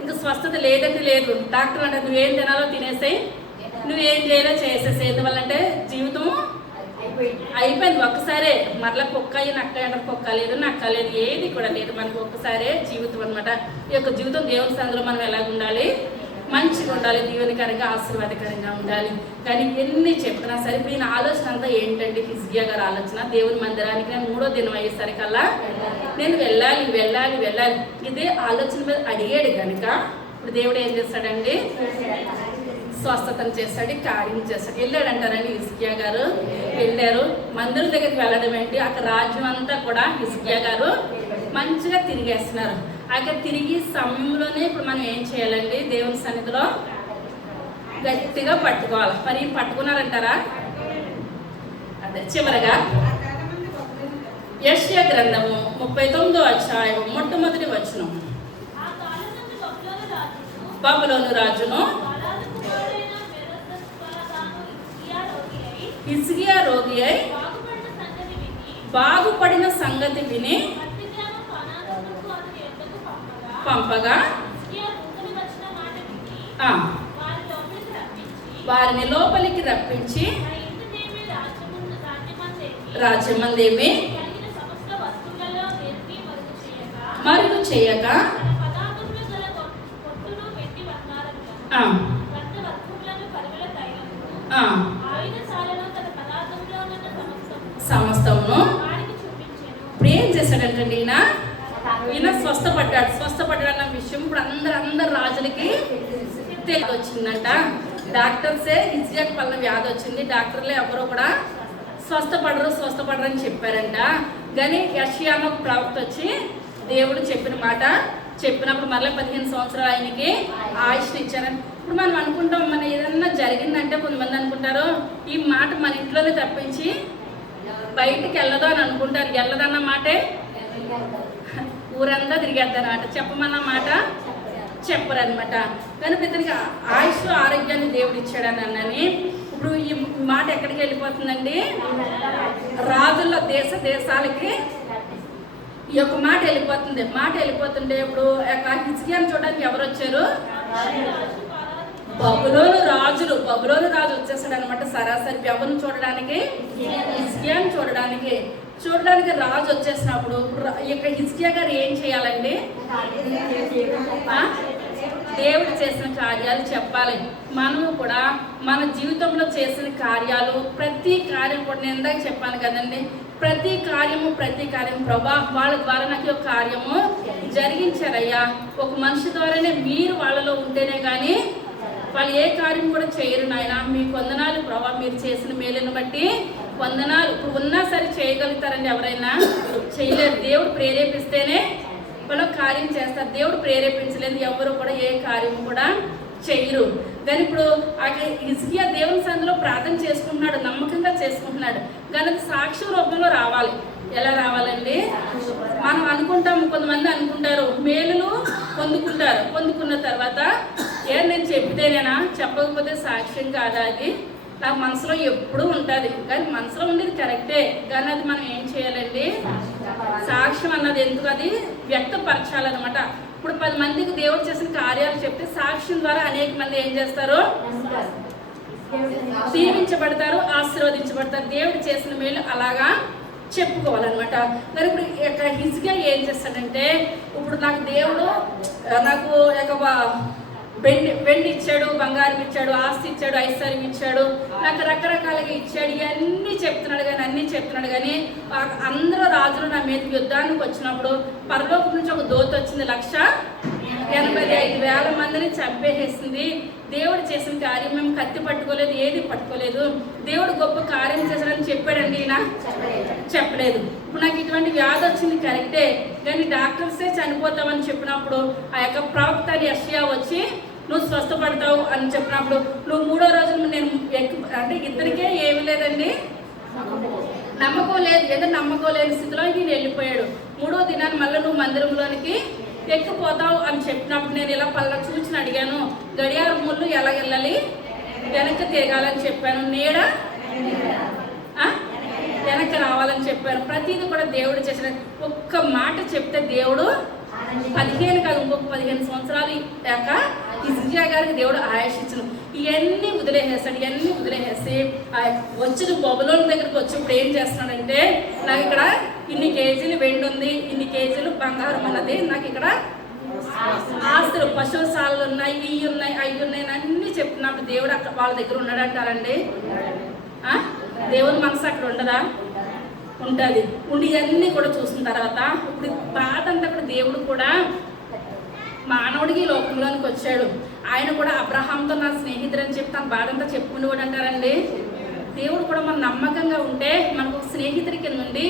ఇంకా స్వస్థత లేదంటే లేదు. డాక్టర్ అంటే నువ్వేం తినాలో తినేసాయి, నువ్వేం చేయాలో చేసేసాయి. ఎందువల్లంటే జీవితం అయిపోయింది ఒక్కసారే. మరలా కుక్క నక్క అంటారు, కుక్క లేదు నక్క లేదు ఏది కూడా లేదు, మనకు ఒక్కసారే జీవితం అనమాట. ఈ యొక్క జీవితం దేవుని సందులో మనం ఎలాగ ఉండాలి, మంచిగా ఉండాలి, దీవెనకరంగా ఆశీర్వాదకరంగా ఉండాలి. కానీ ఎన్ని చెప్పినా సరే దీని ఆలోచన అంతా ఏంటంటే హిజ్కియా గారి ఆలోచన, దేవుని మందిరానికి నేను 3వ దినం అయ్యేసరికల్లా నేను వెళ్ళాలి వెళ్ళాలి వెళ్ళాలి, ఇదే ఆలోచన మీద అడిగాడు కనుక ఇప్పుడు దేవుడు ఏం చేస్తాడండి, స్వస్థతను చేస్తాడు, కార్యం చేస్తాడు. వెళ్ళాడంటారండి హిజ్కియా గారు. వెళ్ళారు, మందిరం దగ్గరికి వెళ్ళడం ఏంటి, అక్కడ రాజ్యం అంతా కూడా హిజ్కియా గారు మంచిగా తిరిగేస్తున్నారు. అక్కడ తిరిగి సమయంలోనే ఇప్పుడు మనం ఏం చేయాలండి, దేవుని సన్నిధిలో గట్టిగా పట్టుకోవాలి. మరి పట్టుకున్నారంటారా? అదే చివరగా యెషయా గ్రంథము 39వ అధ్యాయం మొట్టమొదటి వచనం. బబులోను రాజును హిజ్కియా రోగి అయి బాగుపడిన సంగతి విని పంపగా వారిని లోపలికి రప్పించి రాజ్యమందేమి మరుగు చేయక సమస్తమును ఇప్పుడు ఏం చేశాడంటండి ఈయన స్వస్థపడ్డాడన్న విషయం ఇప్పుడు అందరు రాజులకి వచ్చిందంట. డాక్టర్సే హిజ్కియాకి పలానా వ్యాధి వచ్చింది, డాక్టర్లే ఎవరో కూడా స్వస్థపడరు అని చెప్పారంట. కానీ యెషయా అన్న ఒక ప్రవక్త వచ్చి దేవుడు చెప్పిన మాట చెప్పినప్పుడు మరలా 15 సంవత్సరాలు ఆయనకి ఆయుష్ని ఇచ్చారని. ఇప్పుడు మనం అనుకుంటాం, మన ఏదన్నా జరిగిందంటే కొంతమంది అనుకుంటారు ఈ మాట మన ఇంట్లోనే తప్పించి బయటికి వెళ్ళదు అని అనుకుంటారు. వెళ్ళదన్న మాటే ఊరంతా తిరిగేద్దనమాట, చెప్పమన్న మాట చెప్పరనమాట. కనుక ఇతనికి ఆయుష్ ఆరోగ్యాన్ని దేవుడు ఇచ్చాడని అన్నని ఇప్పుడు ఈ మాట ఎక్కడికి వెళ్ళిపోతుందండి, రాజుల్లో దేశాలకి ఈ యొక్క మాట వెళ్ళిపోతుంది. మాట వెళ్ళిపోతుంటే ఇప్పుడు హిజ్కియాని చూడడానికి ఎవరు వచ్చారు, బబులోను రాజు వచ్చేసాడు అనమాట. సరాసరి ఎవరిని చూడడానికి, హిజ్కియాని చూడడానికి రాజు వచ్చేసినప్పుడు ఇక హిజ్కియా గారు ఏం చేయాలండి, దేవుడు చేసిన కార్యాలు చెప్పాలి. మనము కూడా మన జీవితంలో చేసిన కార్యాలు ప్రతి కార్యం కూడా నేను ఇందాక చెప్పాను కదండి, ప్రతి కార్యము ప్రభా వాళ్ళ ద్వారా నాకు ఒక కార్యము జరిగించారయ్యా. ఒక మనిషి ద్వారానే మీరు వాళ్ళలో ఉంటేనే కానీ వాళ్ళు ఏ కార్యం కూడా చేయరు నాయన. మీకు వందనాలు ప్రభా, మీరు చేసిన మేలుని బట్టి వందనాలు. ఇప్పుడు ఉన్నా సరే చేయగలుగుతారండి, ఎవరైనా చేయలేరు. దేవుడు ప్రేరేపిస్తేనే వాళ్ళు కార్యం చేస్తారు, దేవుడు ప్రేరేపించలేదు ఎవరు కూడా ఏ కార్యం కూడా చేయరు. కానీ ఇప్పుడు హిజ్కియా దేవుని సన్నిధిలో ప్రార్థన చేసుకుంటున్నాడు, నమ్మకంగా చేసుకుంటున్నాడు. కానీ అది సాక్ష్యం రూపంలో రావాలి. ఎలా రావాలండి, మనం అనుకుంటాము, కొంతమంది అనుకుంటారు మేలులు పొందుకున్న తర్వాత నేను చెప్తేనేనా, చెప్పకపోతే సాక్ష్యం కాదా, అది నాకు మనసులో ఎప్పుడూ ఉంటుంది. కానీ మనసులో ఉండేది కరెక్టే, కానీ అది మనం ఏం చేయాలండి, సాక్ష్యం అన్నది ఎందుకు అది వ్యక్తపరచాలన్నమాట. ఇప్పుడు 10 మందికి దేవుడు చేసిన కార్యాలు చెప్తే సాక్ష్యం ద్వారా అనేక మంది ఏం చేస్తారు, దీవించబడతారు, ఆశీర్వదించబడతారు. దేవుడు చేసిన మేలు అలాగా చెప్పుకోవాలన్నమాట. మరి ఇప్పుడు ఇక్కడ హిజ్కియా ఏం చేస్తాడంటే, ఇప్పుడు నాకు దేవుడు నాకు వెండి ఇచ్చాడు, బంగారం ఇచ్చాడు, ఆస్తి ఇచ్చాడు, ఐశ్వర్యం ఇచ్చాడు, నాకు రకరకాలుగా ఇచ్చాడు, అన్నీ చెప్తున్నాడు కానీ అందరూ రాజులు నా మీదకి యుద్ధానికి వచ్చినప్పుడు పరలోకం నుంచి ఒక దోత వచ్చింది, 1,85,000 మందిని చంపేసేసింది. దేవుడు చేసిన కార్యం మేము కత్తి పట్టుకోలేదు, ఏది పట్టుకోలేదు. దేవుడు గొప్ప కార్యం చేశాడని చెప్పాడండి, ఈయన చెప్పలేదు. ఇప్పుడు నాకు ఇటువంటి వ్యాధి వచ్చింది కరెక్టే, కానీ డాక్టర్సే చనిపోతామని చెప్పినప్పుడు ఆ యొక్క ప్రవక్త యెషయా వచ్చి నువ్వు స్వస్థపడతావు అని చెప్పినప్పుడు నువ్వు 3వ రోజు నేను అంటే ఇద్దరికే ఏమీ లేదండి, నమ్మకం లేదు, ఏదో నమ్మకం లేని స్థితిలో ఈయన వెళ్ళిపోయాడు. 3వ దినాన్ని మళ్ళీ నువ్వు మందిరంలోనికి ఎక్కిపోతావు అని చెప్పినప్పుడు నేను ఇలా పళ్ళ చూసిన అడిగాను, గడియారం ముళ్ళు ఎలా వెళ్ళాలి, వెనక్కి తిరగాలని చెప్పాను, నీడ వెనక్కి రావాలని చెప్పాను. ప్రతిదీ కూడా దేవుడు చేసిన ఒక్క మాట చెప్తే దేవుడు 15 కాదు ఇంకొక 15 సంవత్సరాలు యాక హిజ్కియా గారికి దేవుడు ఆయుష్ ఇచ్చును. ఇవన్నీ వదిలేసేస్తాడు. ఇవన్నీ వదిలేసేసి వచ్చిన బబులోను దగ్గరికి వచ్చి ఇప్పుడు ఏం చేస్తున్నాడంటే, నాకు ఇక్కడ ఇన్ని కేజీలు వెండి ఉంది, ఇన్ని కేజీలు బంగారం ఉన్నది, నాకు ఇక్కడ ఆస్తులు పశుశాలలు ఉన్నాయి, ఇవి ఉన్నాయి, అవి ఉన్నాయి అన్నీ చెప్తున్నప్పుడు దేవుడు అక్కడ వాళ్ళ దగ్గర ఉన్నాడంటారండి. దేవుని మనసు అక్కడ ఉండదా? ఉంటుంది. ఉండి ఇవన్నీ కూడా చూసిన తర్వాత ఇప్పుడు బాధ అంతా కూడా దేవుడు కూడా మానవుడికి లోకంలోనికి వచ్చాడు. ఆయన కూడా అబ్రహాంతో నా స్నేహితుడు అని చెప్పి తన బాధ అంతా చెప్పుకునేవాడు అంటారండి. దేవుడు కూడా మన నమ్మకంగా ఉంటే మనకు స్నేహితుడి కింద ఉండి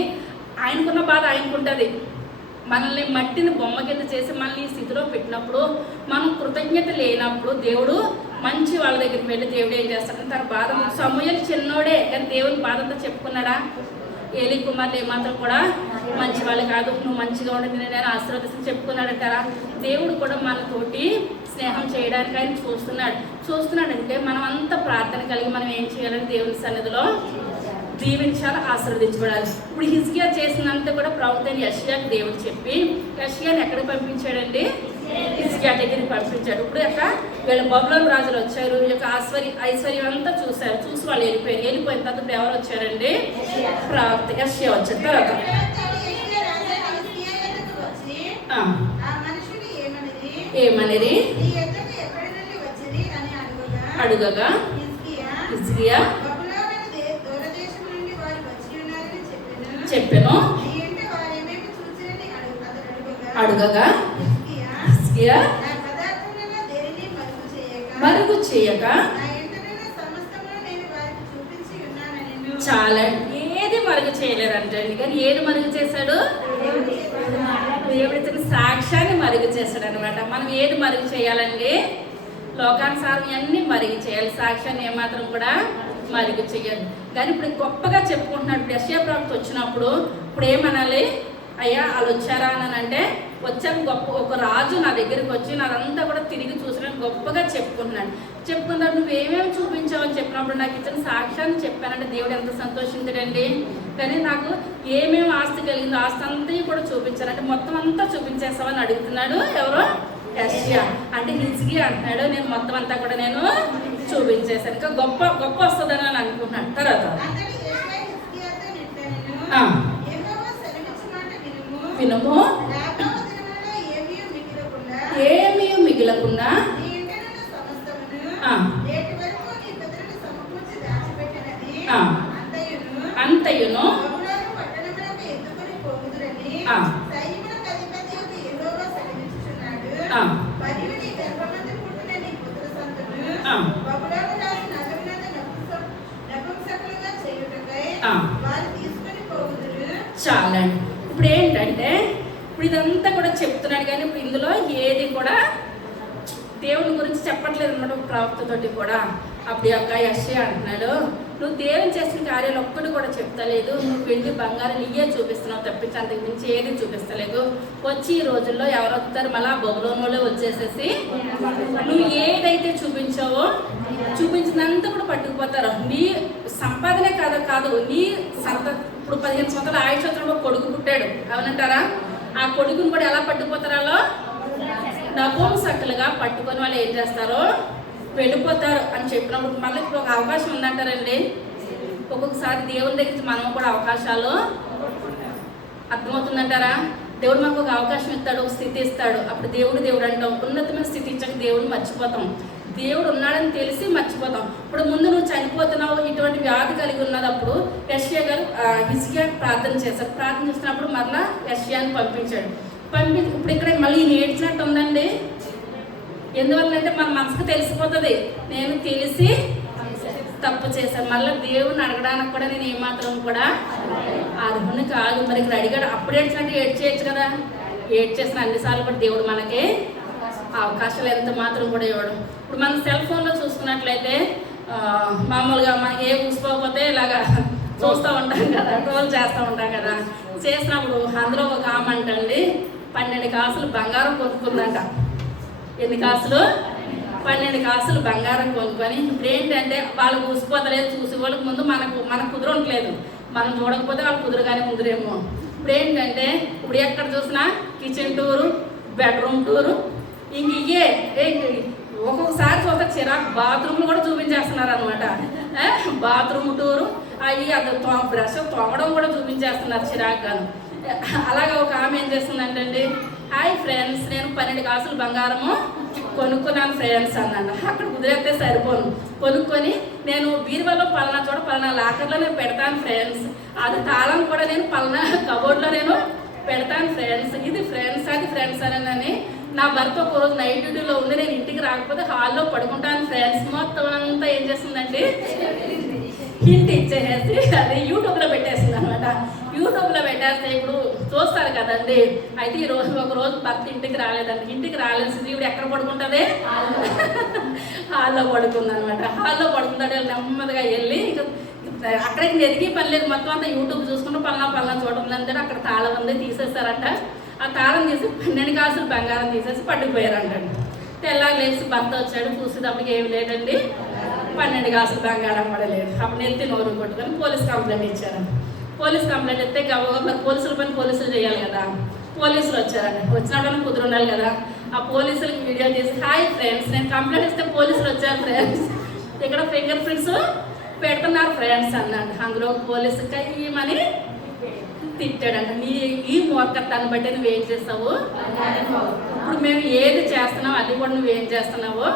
ఆయనకున్న బాధ ఆయనకుంటుంది. మనల్ని మట్టిని బొమ్మ కింద చేసి మనల్ని ఈ స్థితిలో పెట్టినప్పుడు మనం కృతజ్ఞత లేనప్పుడు దేవుడు మంచి వాళ్ళ దగ్గరికి వెళ్ళి దేవుడు ఏం చేస్తాడు, తన బాధ సమూయేలు చిన్నోడే కానీ దేవుని బాధ అంతా చెప్పుకున్నాడా? ఏలీ కుమారులు ఏమాత్రం కూడా మంచి వాళ్ళు కాదు, నువ్వు మంచిగా ఉండదు నేను ఆశీర్వదిస్తూ చెప్పుకున్నాడంటారా? దేవుడు కూడా మనతోటి స్నేహం చేయడానికి ఆయన చూస్తున్నాడంటే మనం అంత ప్రార్థన కలిగి మనం ఏం చేయాలని దేవుని సన్నిధిలో దీవించాలి, ఆశీర్వదించబడాలి. ఇప్పుడు హిజ్కియా చేసినంత కూడా ప్రవక్త యెషయాకి దేవుడు చెప్పి యెషయాని ఎక్కడికి పంపించాడండి? హిజ్కియా దగ్గరికి పంపించాడు. ఇప్పుడు యొక్క వీళ్ళ బబులోను రాజులు వచ్చారు, ఈ యొక్క ఐశ్వర్యం అంతా చూశారు. చూసి వాళ్ళు వెళ్ళిపోయిన తర్వాత ఇప్పుడు ఎవరు వచ్చారండి? ప్రవక్త యెషయా వచ్చారు. తర్వాత ఏమనేది అడుగగా హిజ్కియా చెప్పాను. అడుగగా హిజ్కియా మరుగు చేయక చాలా ఏది మరుగు చేయలేరంటండి. కానీ ఏది మరుగు చేశాడు? దేవుడి సాక్ష్యాన్ని మరుగు చేశాడు అనమాట. మనం ఏది మరుగు చేయాలండి? లోకానుసారం అన్నీ మరుగు చేయాలి, సాక్ష్యాన్ని ఏమాత్రం కూడా మరుగు చెయ్యదు. కానీ ఇప్పుడు గొప్పగా చెప్పుకుంటున్నాడు. ఇప్పుడు యెషయా ప్రవక్త వచ్చినప్పుడు ఇప్పుడు ఏమనాలి? అయ్యా వాళ్ళు వచ్చారా అని అంటే వచ్చాక గొప్ప ఒక రాజు నా దగ్గరికి వచ్చి నాదంతా కూడా తిరిగి చూసినట్టు గొప్పగా చెప్పుకున్నాడు. నువ్వేమేమి చూపించావు అని చెప్పినప్పుడు నాకు ఇచ్చిన సాక్ష్యాన్ని చెప్పానంటే దేవుడు ఎంత సంతోషించడండి. కానీ నాకు ఏమేమి ఆస్తి కలిగిందో ఆస్తి అంతా కూడా చూపించానంటే మొత్తం అంతా చూపించేస్తామని అడుగుతున్నాడు. ఎవరో యెషయా అంటే హిజ్కియా అంటున్నాడు, నేను మొత్తం అంతా కూడా నేను చూపించేశాను, ఇంకా గొప్ప వస్తుందని అని అనుకుంటున్నాడు. తర్వాత వినుము, ఏమీ మిగిలకుండా అంతయును చాలండి. ఇప్పుడు ఏంటంటే ఇప్పుడు ఇదంతా కూడా చెప్తున్నాడు కానీ ఇప్పుడు ఇందులో ఏది కూడా దేవుని గురించి చెప్పట్లేదు అన్నమాట ప్రవక్తతోటి కూడా. అప్పుడు యొక్క యెషయా అంటున్నాడు, నువ్వు దేవుని చేసిన కార్యాలు ఒక్కటి కూడా చెప్తలేదు, నువ్వు వెండి బంగారం ఇయ్యే చూపిస్తున్నావు తప్పించి అంతకు మించి ఏది చూపిస్తలేదు. వచ్చి ఈ రోజుల్లో ఎవరు వస్తారు? మళ్ళా బబులోనులో వచ్చేసేసి నువ్వు ఏదైతే చూపించావో చూపించినంత కూడా పట్టుకుపోతారు. నీ సంపాదనే కాదు నీ ఇప్పుడు 15 సంవత్సరాల ఆయుష్ వచ్చినప్పుడు కొడుకు పుట్టాడు అవునంటారా? ఆ కొడుకుని కూడా ఎలా పట్టుకుపోతారో నపుంసకులుగా పట్టుకొని వాళ్ళు ఏం చేస్తారో వెళ్ళిపోతారు అని చెప్పినప్పుడు మళ్ళీ ఇప్పుడు ఒక అవకాశం ఉందంటారండి. ఒక్కొక్కసారి దేవుని దగ్గర మనం కూడా అవకాశాలు అర్థమవుతుందంటారా? దేవుడు మనకు ఒక అవకాశం ఇస్తాడు, ఒక స్థితి ఇస్తాడు. అప్పుడు దేవుడు అంటాం, ఉన్నతమైన స్థితి ఇచ్చాక దేవుడిని మర్చిపోతాం, దేవుడు ఉన్నాడని తెలిసి మర్చిపోతాం. ఇప్పుడు ముందు నువ్వు చనిపోతున్నావు, ఇటువంటి వ్యాధి కలిగి ఉన్నదప్పుడు యెషయా గారు హిజ్కియాకి ప్రార్థన చేశారు. ప్రార్థన చేసినప్పుడు మరలా యెషయాని పంపించాడు. ఇప్పుడు ఇక్కడ మళ్ళీ ఏడ్చినట్టు ఉందండి. ఎందువల్ల అంటే మన మనసుకు తెలిసిపోతుంది, నేను తెలిసి తప్పు చేశాను. మళ్ళీ దేవుని అడగడానికి కూడా నేను ఏమాత్రం కూడా అర్హుని కాదు. మరి ఇక్కడ అడిగాడు, అప్పుడు ఏడ్చినట్టు ఏడ్చేయచ్చు కదా. ఏడ్చేసిన అన్నిసార్లు కూడా దేవుడు మనకి అవకాశాలు ఎంత మాత్రం కూడా ఇవ్వడం. ఇప్పుడు మనం సెల్ ఫోన్లో చూసుకున్నట్లయితే మామూలుగా మనకి ఏ ఊసిపోకపోతే ఇలాగా చూస్తూ ఉంటాం కదా, ట్రోల్ చేస్తూ ఉంటాం కదా. చేసినప్పుడు అందులో ఒక ఆమె అంటండి 12 కాసులు బంగారం కొనుక్కుందంట. ఎన్ని కాసులు? 12 కాసులు బంగారం కొనుక్కొని ఇప్పుడు ఏంటంటే వాళ్ళు చూసిపోతలేదు, చూసి వాళ్ళకి ముందు మనకు కుదరట్లేదు. మనం చూడకపోతే వాళ్ళు కుదురుగానే కుదిరేమో. ఇప్పుడు ఏంటంటే ఇప్పుడు ఎక్కడ చూసినా కిచెన్ టూరు, బెడ్రూమ్ టూరు, ఇంక ఇవే ఒక్కొక్కసారి చూస్తే చిరాకు బాత్రూమ్లు కూడా చూపించేస్తున్నారు అనమాట. బాత్రూమ్ టూరు అవి అది బ్రష్ తోమడం కూడా చూపించేస్తున్నారు చిరాకుగాను. అలాగే ఒక ఆమె ఏం చేస్తుందంటండి, హాయ్ ఫ్రెండ్స్, నేను 12 కాసులు బంగారము కొనుక్కున్నాను ఫ్రెండ్స్ అన్నాను. అక్కడ కుదిరేస్తే సరిపోను, కొనుక్కొని నేను బీరువాలో పలానా చోట పలానా లాకర్లో నేను పెడతాను ఫ్రెండ్స్, అది తాళం కూడా నేను పలానా కబోర్డ్లో నేను పెడతాను ఫ్రెండ్స్, ఇది ఫ్రెండ్స్ అది ఫ్రెండ్స్ అని. నా భర్త ఒక రోజు నైట్ డ్యూటీలో ఉంది, నేను ఇంటికి రాకపోతే హాల్లో పడుకుంటాను ఫ్రెండ్స్. మొత్తం అంతా ఏం చేస్తుందండి, హింట్ ఇచ్చేసి అది యూట్యూబ్లో పెట్టేస్తుంది అనమాట. యూట్యూబ్లో పెట్టేస్తే ఇప్పుడు చూస్తారు కదండి. అయితే ఈ రోజు ఒక రోజు భర్త ఇంటికి రాలేదండి. ఇంటికి రాలేసింది, ఇప్పుడు ఎక్కడ పడుకుంటుంది? హాల్లో పడుకుంది అనమాట. హాల్లో పడుకుంటాడు. నెమ్మదిగా వెళ్ళి అక్కడికి ఎదిగి పని లేదు, మొత్తం అంతా యూట్యూబ్ చూసుకుంటూ పలానా చోట ఉందంటే అక్కడ తాళం ఉంది తీసేస్తారంట. ఆ తాళం తీసి 12 కాసులు బంగారం తీసేసి పట్టుకుపోయారంటండి. తెల్లారు లేచి భర్త వచ్చాడు, చూసేటప్పటికి ఏమి లేదండి, 12 కాసులు బంగారం కూడా లేదు. అప్పుడు నెత్తి నోరు కొట్టుకొని పోలీస్ కంప్లైంట్ ఇచ్చారు. పోలీస్ కంప్లైంట్ ఇస్తే మరి పోలీసుల పని పోలీసులు చేయాలి కదా. పోలీసులు వచ్చారండి. వచ్చినప్పుడు కుదురు ఉండాలి కదా. ఆ పోలీసులకి వీడియో చేసి, హాయ్ ఫ్రెండ్స్, నేను కంప్లైంట్ ఇస్తే పోలీసులు వచ్చారు ఫ్రెండ్స్, ఇక్కడ ఫింగర్ ప్రింట్స్ పెడుతున్నారు ఫ్రెండ్స్ అన్నాడు. అందులో పోలీసు కయ్యమని తిట్టాడంట. ఈ మూర్ఖత్వాన్ని బట్టి నువ్వేం చేస్తావు, ఇప్పుడు మేము ఏది చేస్తున్నావు అది కూడా నువ్వేం చేస్తున్నావు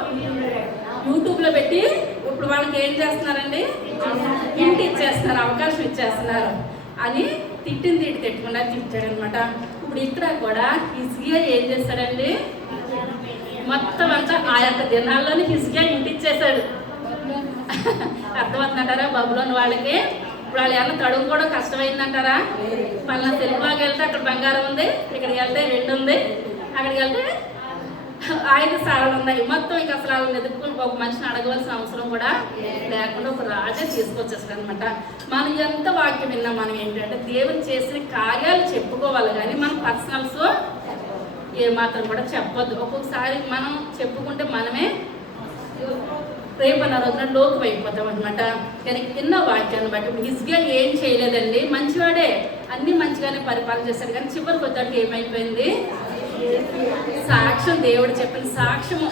యూట్యూబ్లో పెట్టి ఇప్పుడు వాళ్ళకి ఏం చేస్తున్నారండి, ఇంటి ఇచ్చేస్తున్నారు, అవకాశం ఇచ్చేస్తున్నారు అని తిట్టకుండా తిట్టాడనమాట. ఇప్పుడు ఇక్కడ కూడా హిజ్కియా ఏం చేస్తాడండి, మొత్తం అంతా ఆ యొక్క దినాల్లోనే హిజ్కియా ఇంటి ఇచ్చేసాడు. అర్థమవుతుందంటారా బబులోని వాళ్ళకి? ఇప్పుడు వాళ్ళు ఏమన్నా తడుగు కూడా కష్టమైందంటారా? పలానా తెలుగులోకి వెళ్తే అక్కడ బంగారం ఉంది, ఇక్కడికి వెళ్తే వెండి ఉంది, అక్కడికి వెళ్తే 5 స్థలాలు ఉన్నాయి. మొత్తం ఇక అసలు వాళ్ళని ఎదుర్కొని ఒక మనిషిని అడగవలసిన అవసరం కూడా లేకుండా ఒక రాజే తీసుకొచ్చేస్తాడు అనమాట. మనం ఎంత వాక్యం విన్నాం, మనం ఏంటంటే దేవుడు చేసిన కార్యాలు చెప్పుకోవాలి కానీ మనం పర్సనల్స్ ఏమాత్రం కూడా చెప్పొద్దు. ఒక్కొక్కసారి మనం చెప్పుకుంటే మనమే రేపన్న రోజున లోకం అయిపోతాం అనమాట. కానీ కింద వాక్యాన్ని బట్టి హిజ్కియా ఏం చేయలేదండి, మంచివాడే, అన్ని మంచిగానే పరిపాలన చేశాడు. కానీ చివరికి వచ్చాక ఏమైపోయింది, సాక్ష్యం, దేవుడు చెప్పిన సాక్ష్యం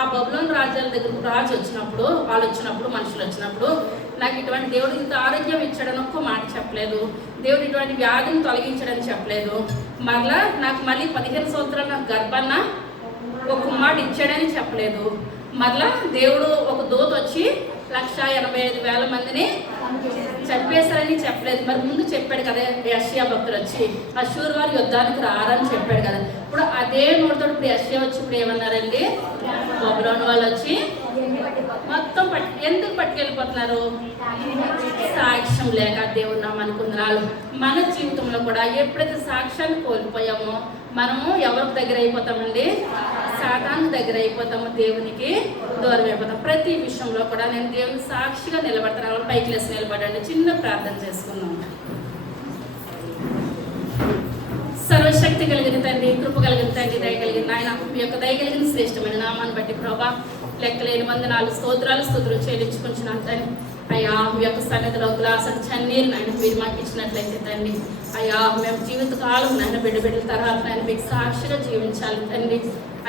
ఆ బబులోను రాజ్యాల దగ్గర రాజు వచ్చినప్పుడు, వాళ్ళు వచ్చినప్పుడు, మనుషులు వచ్చినప్పుడు, నాకు ఇటువంటి దేవుడు ఇంత ఆరోగ్యం ఇచ్చాడని ఒక్క మాట చెప్పలేదు, దేవుడు ఇటువంటి వ్యాధిని తొలగించాడని చెప్పలేదు, మరలా నాకు మళ్ళీ 15 సంవత్సరాలు నాకు గర్భాన్న ఒక కుమారుడు ఇచ్చాడని చెప్పలేదు, మరలా దేవుడు ఒక దూత వచ్చి 1,85,000 మందిని చంపేశారని చెప్పలేదు. మరి ముందు చెప్పాడు కదా యెషయా భక్తులు వచ్చి అష్షూరు వారు యుద్ధానికి రారని చెప్పాడు కదా. ఇప్పుడు అదే నోటితో ఇప్పుడు యెషయా వచ్చి ఇప్పుడు ఏమన్నారండి, బబులోను వాళ్ళు వచ్చి మొత్తం ఎందుకు పట్టుకెళ్ళిపోతున్నారు, సాక్ష్యం లేక. దేవుడు నామానికి వందనాలు. మన జీవితంలో కూడా ఎప్పుడైతే సాక్ష్యాన్ని కోల్పోయామో మనము ఎవరికి దగ్గర అయిపోతామండి, సాతాను దగ్గర అయిపోతాము, దేవునికి దూరం అయిపోతాం. ప్రతి విషయంలో కూడా నేను దేవుని సాక్షిగా నిలబడతాను. పైకి లేసి నిలబడండి, చిన్న ప్రార్థన చేసుకుందాం. సర్వశక్తి కలిగిన తండ్రి, కృప కలిగిన తండ్రి, దయ కలిగిన ఆయన, మీ యొక్క దయ కలిగిన శ్రేష్టమైన నామాన్ని బట్టి ప్రభా లెక్కలేని వందనాలు స్తుతులు చెల్లించుకుంటున్నాను తండ్రి. అయ్యా మీ యొక్క సన్నిధిలో గ్లాసులు చన్నీరు నాయన మీరు మాకు ఇచ్చినట్లయితే తండ్రి, అయ్యా మేము జీవితకాలం నాయన బిడ్డల తర్వాత నాయన మీకు సాక్షిగా జీవించాలి తండ్రి.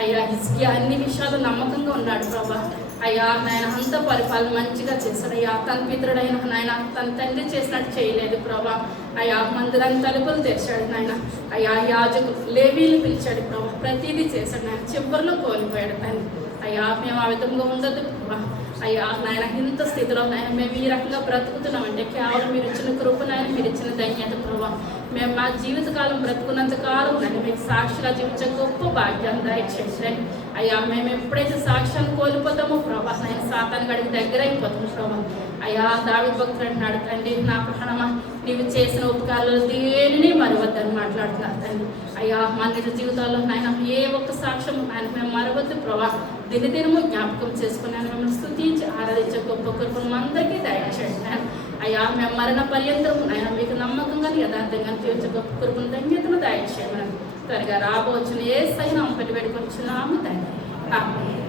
అయ్యా హిజ్కియా అన్ని విషయాలు నమ్మకంగా ఉన్నాడు ప్రభా. అయ్యా నాయన అంత పరిపాలన మంచిగా చేశాడు. అయ్యా తన పితరుడైన నాయన తన తండ్రి చేసినట్టు చేయలేదు ప్రభా. అయ్యా మందిరాన్ని తలుపులు తెరిచాడు నాయన. అయ్యా యాజకులు లేవీలు పిలిచాడు ప్రభా. ప్రతిదీ చేశాడు నాయన. చివరిలో కోల్పోయాడు తండ్రి. అయ్యా మేము ఆ విధంగా ఉండదు ప్రభా. అయ్యా నాయన ఇంత స్థితిలో నాయన మేము ఈ రకంగా బ్రతుకుతున్నామంటే కేవలం మీరు ఇచ్చిన కృప నాయన, మీరు ఇచ్చిన ధన్యత ప్రభా. మేము మా జీవితకాలం బ్రతుకున్నంత కాలం నాయన మీకు సాక్షిగా జీవించే గొప్ప భాగ్యాన్ని దయచేయండి. అయ్యా మేము ఎప్పుడైతే సాక్ష్యాన్ని కోల్పోతామో ప్రభా నాయన సాతాను గడికి దగ్గర అయిపోతాం ప్రభా. అయ్యా దావీదు భక్తుడు అంటున్నాడు తండ్రి, నా ప్రాణమా నీవు చేసిన ఉపకారాలు దేనిని మరవద్దని మాట్లాడుతున్నారు తండ్రి. అయ్యా మా నిజ జీవితాల్లో నాయన ఏ ఒక్క సాక్ష్యం ఆయన మేము మరవద్దు ప్రభా. దినదినము జ్ఞాపకం చేసుకుని ఆయన మిమ్మల్ని స్తుతించి ఆరాధించే గొప్ప కృపను అందరికీ దయచేయండి. అయ్యా మేము మరణ పర్యంతరం అయ్యా మీకు నమ్మకంగా యథార్థంగా జీవించ గొప్ప కృపను ధన్యతను దయచేయమని త్వరగా రాబోచున్న ఏ సైనా పెట్టి పెట్టుకొచ్చున్నాము తండ్రి. ఆమేన్.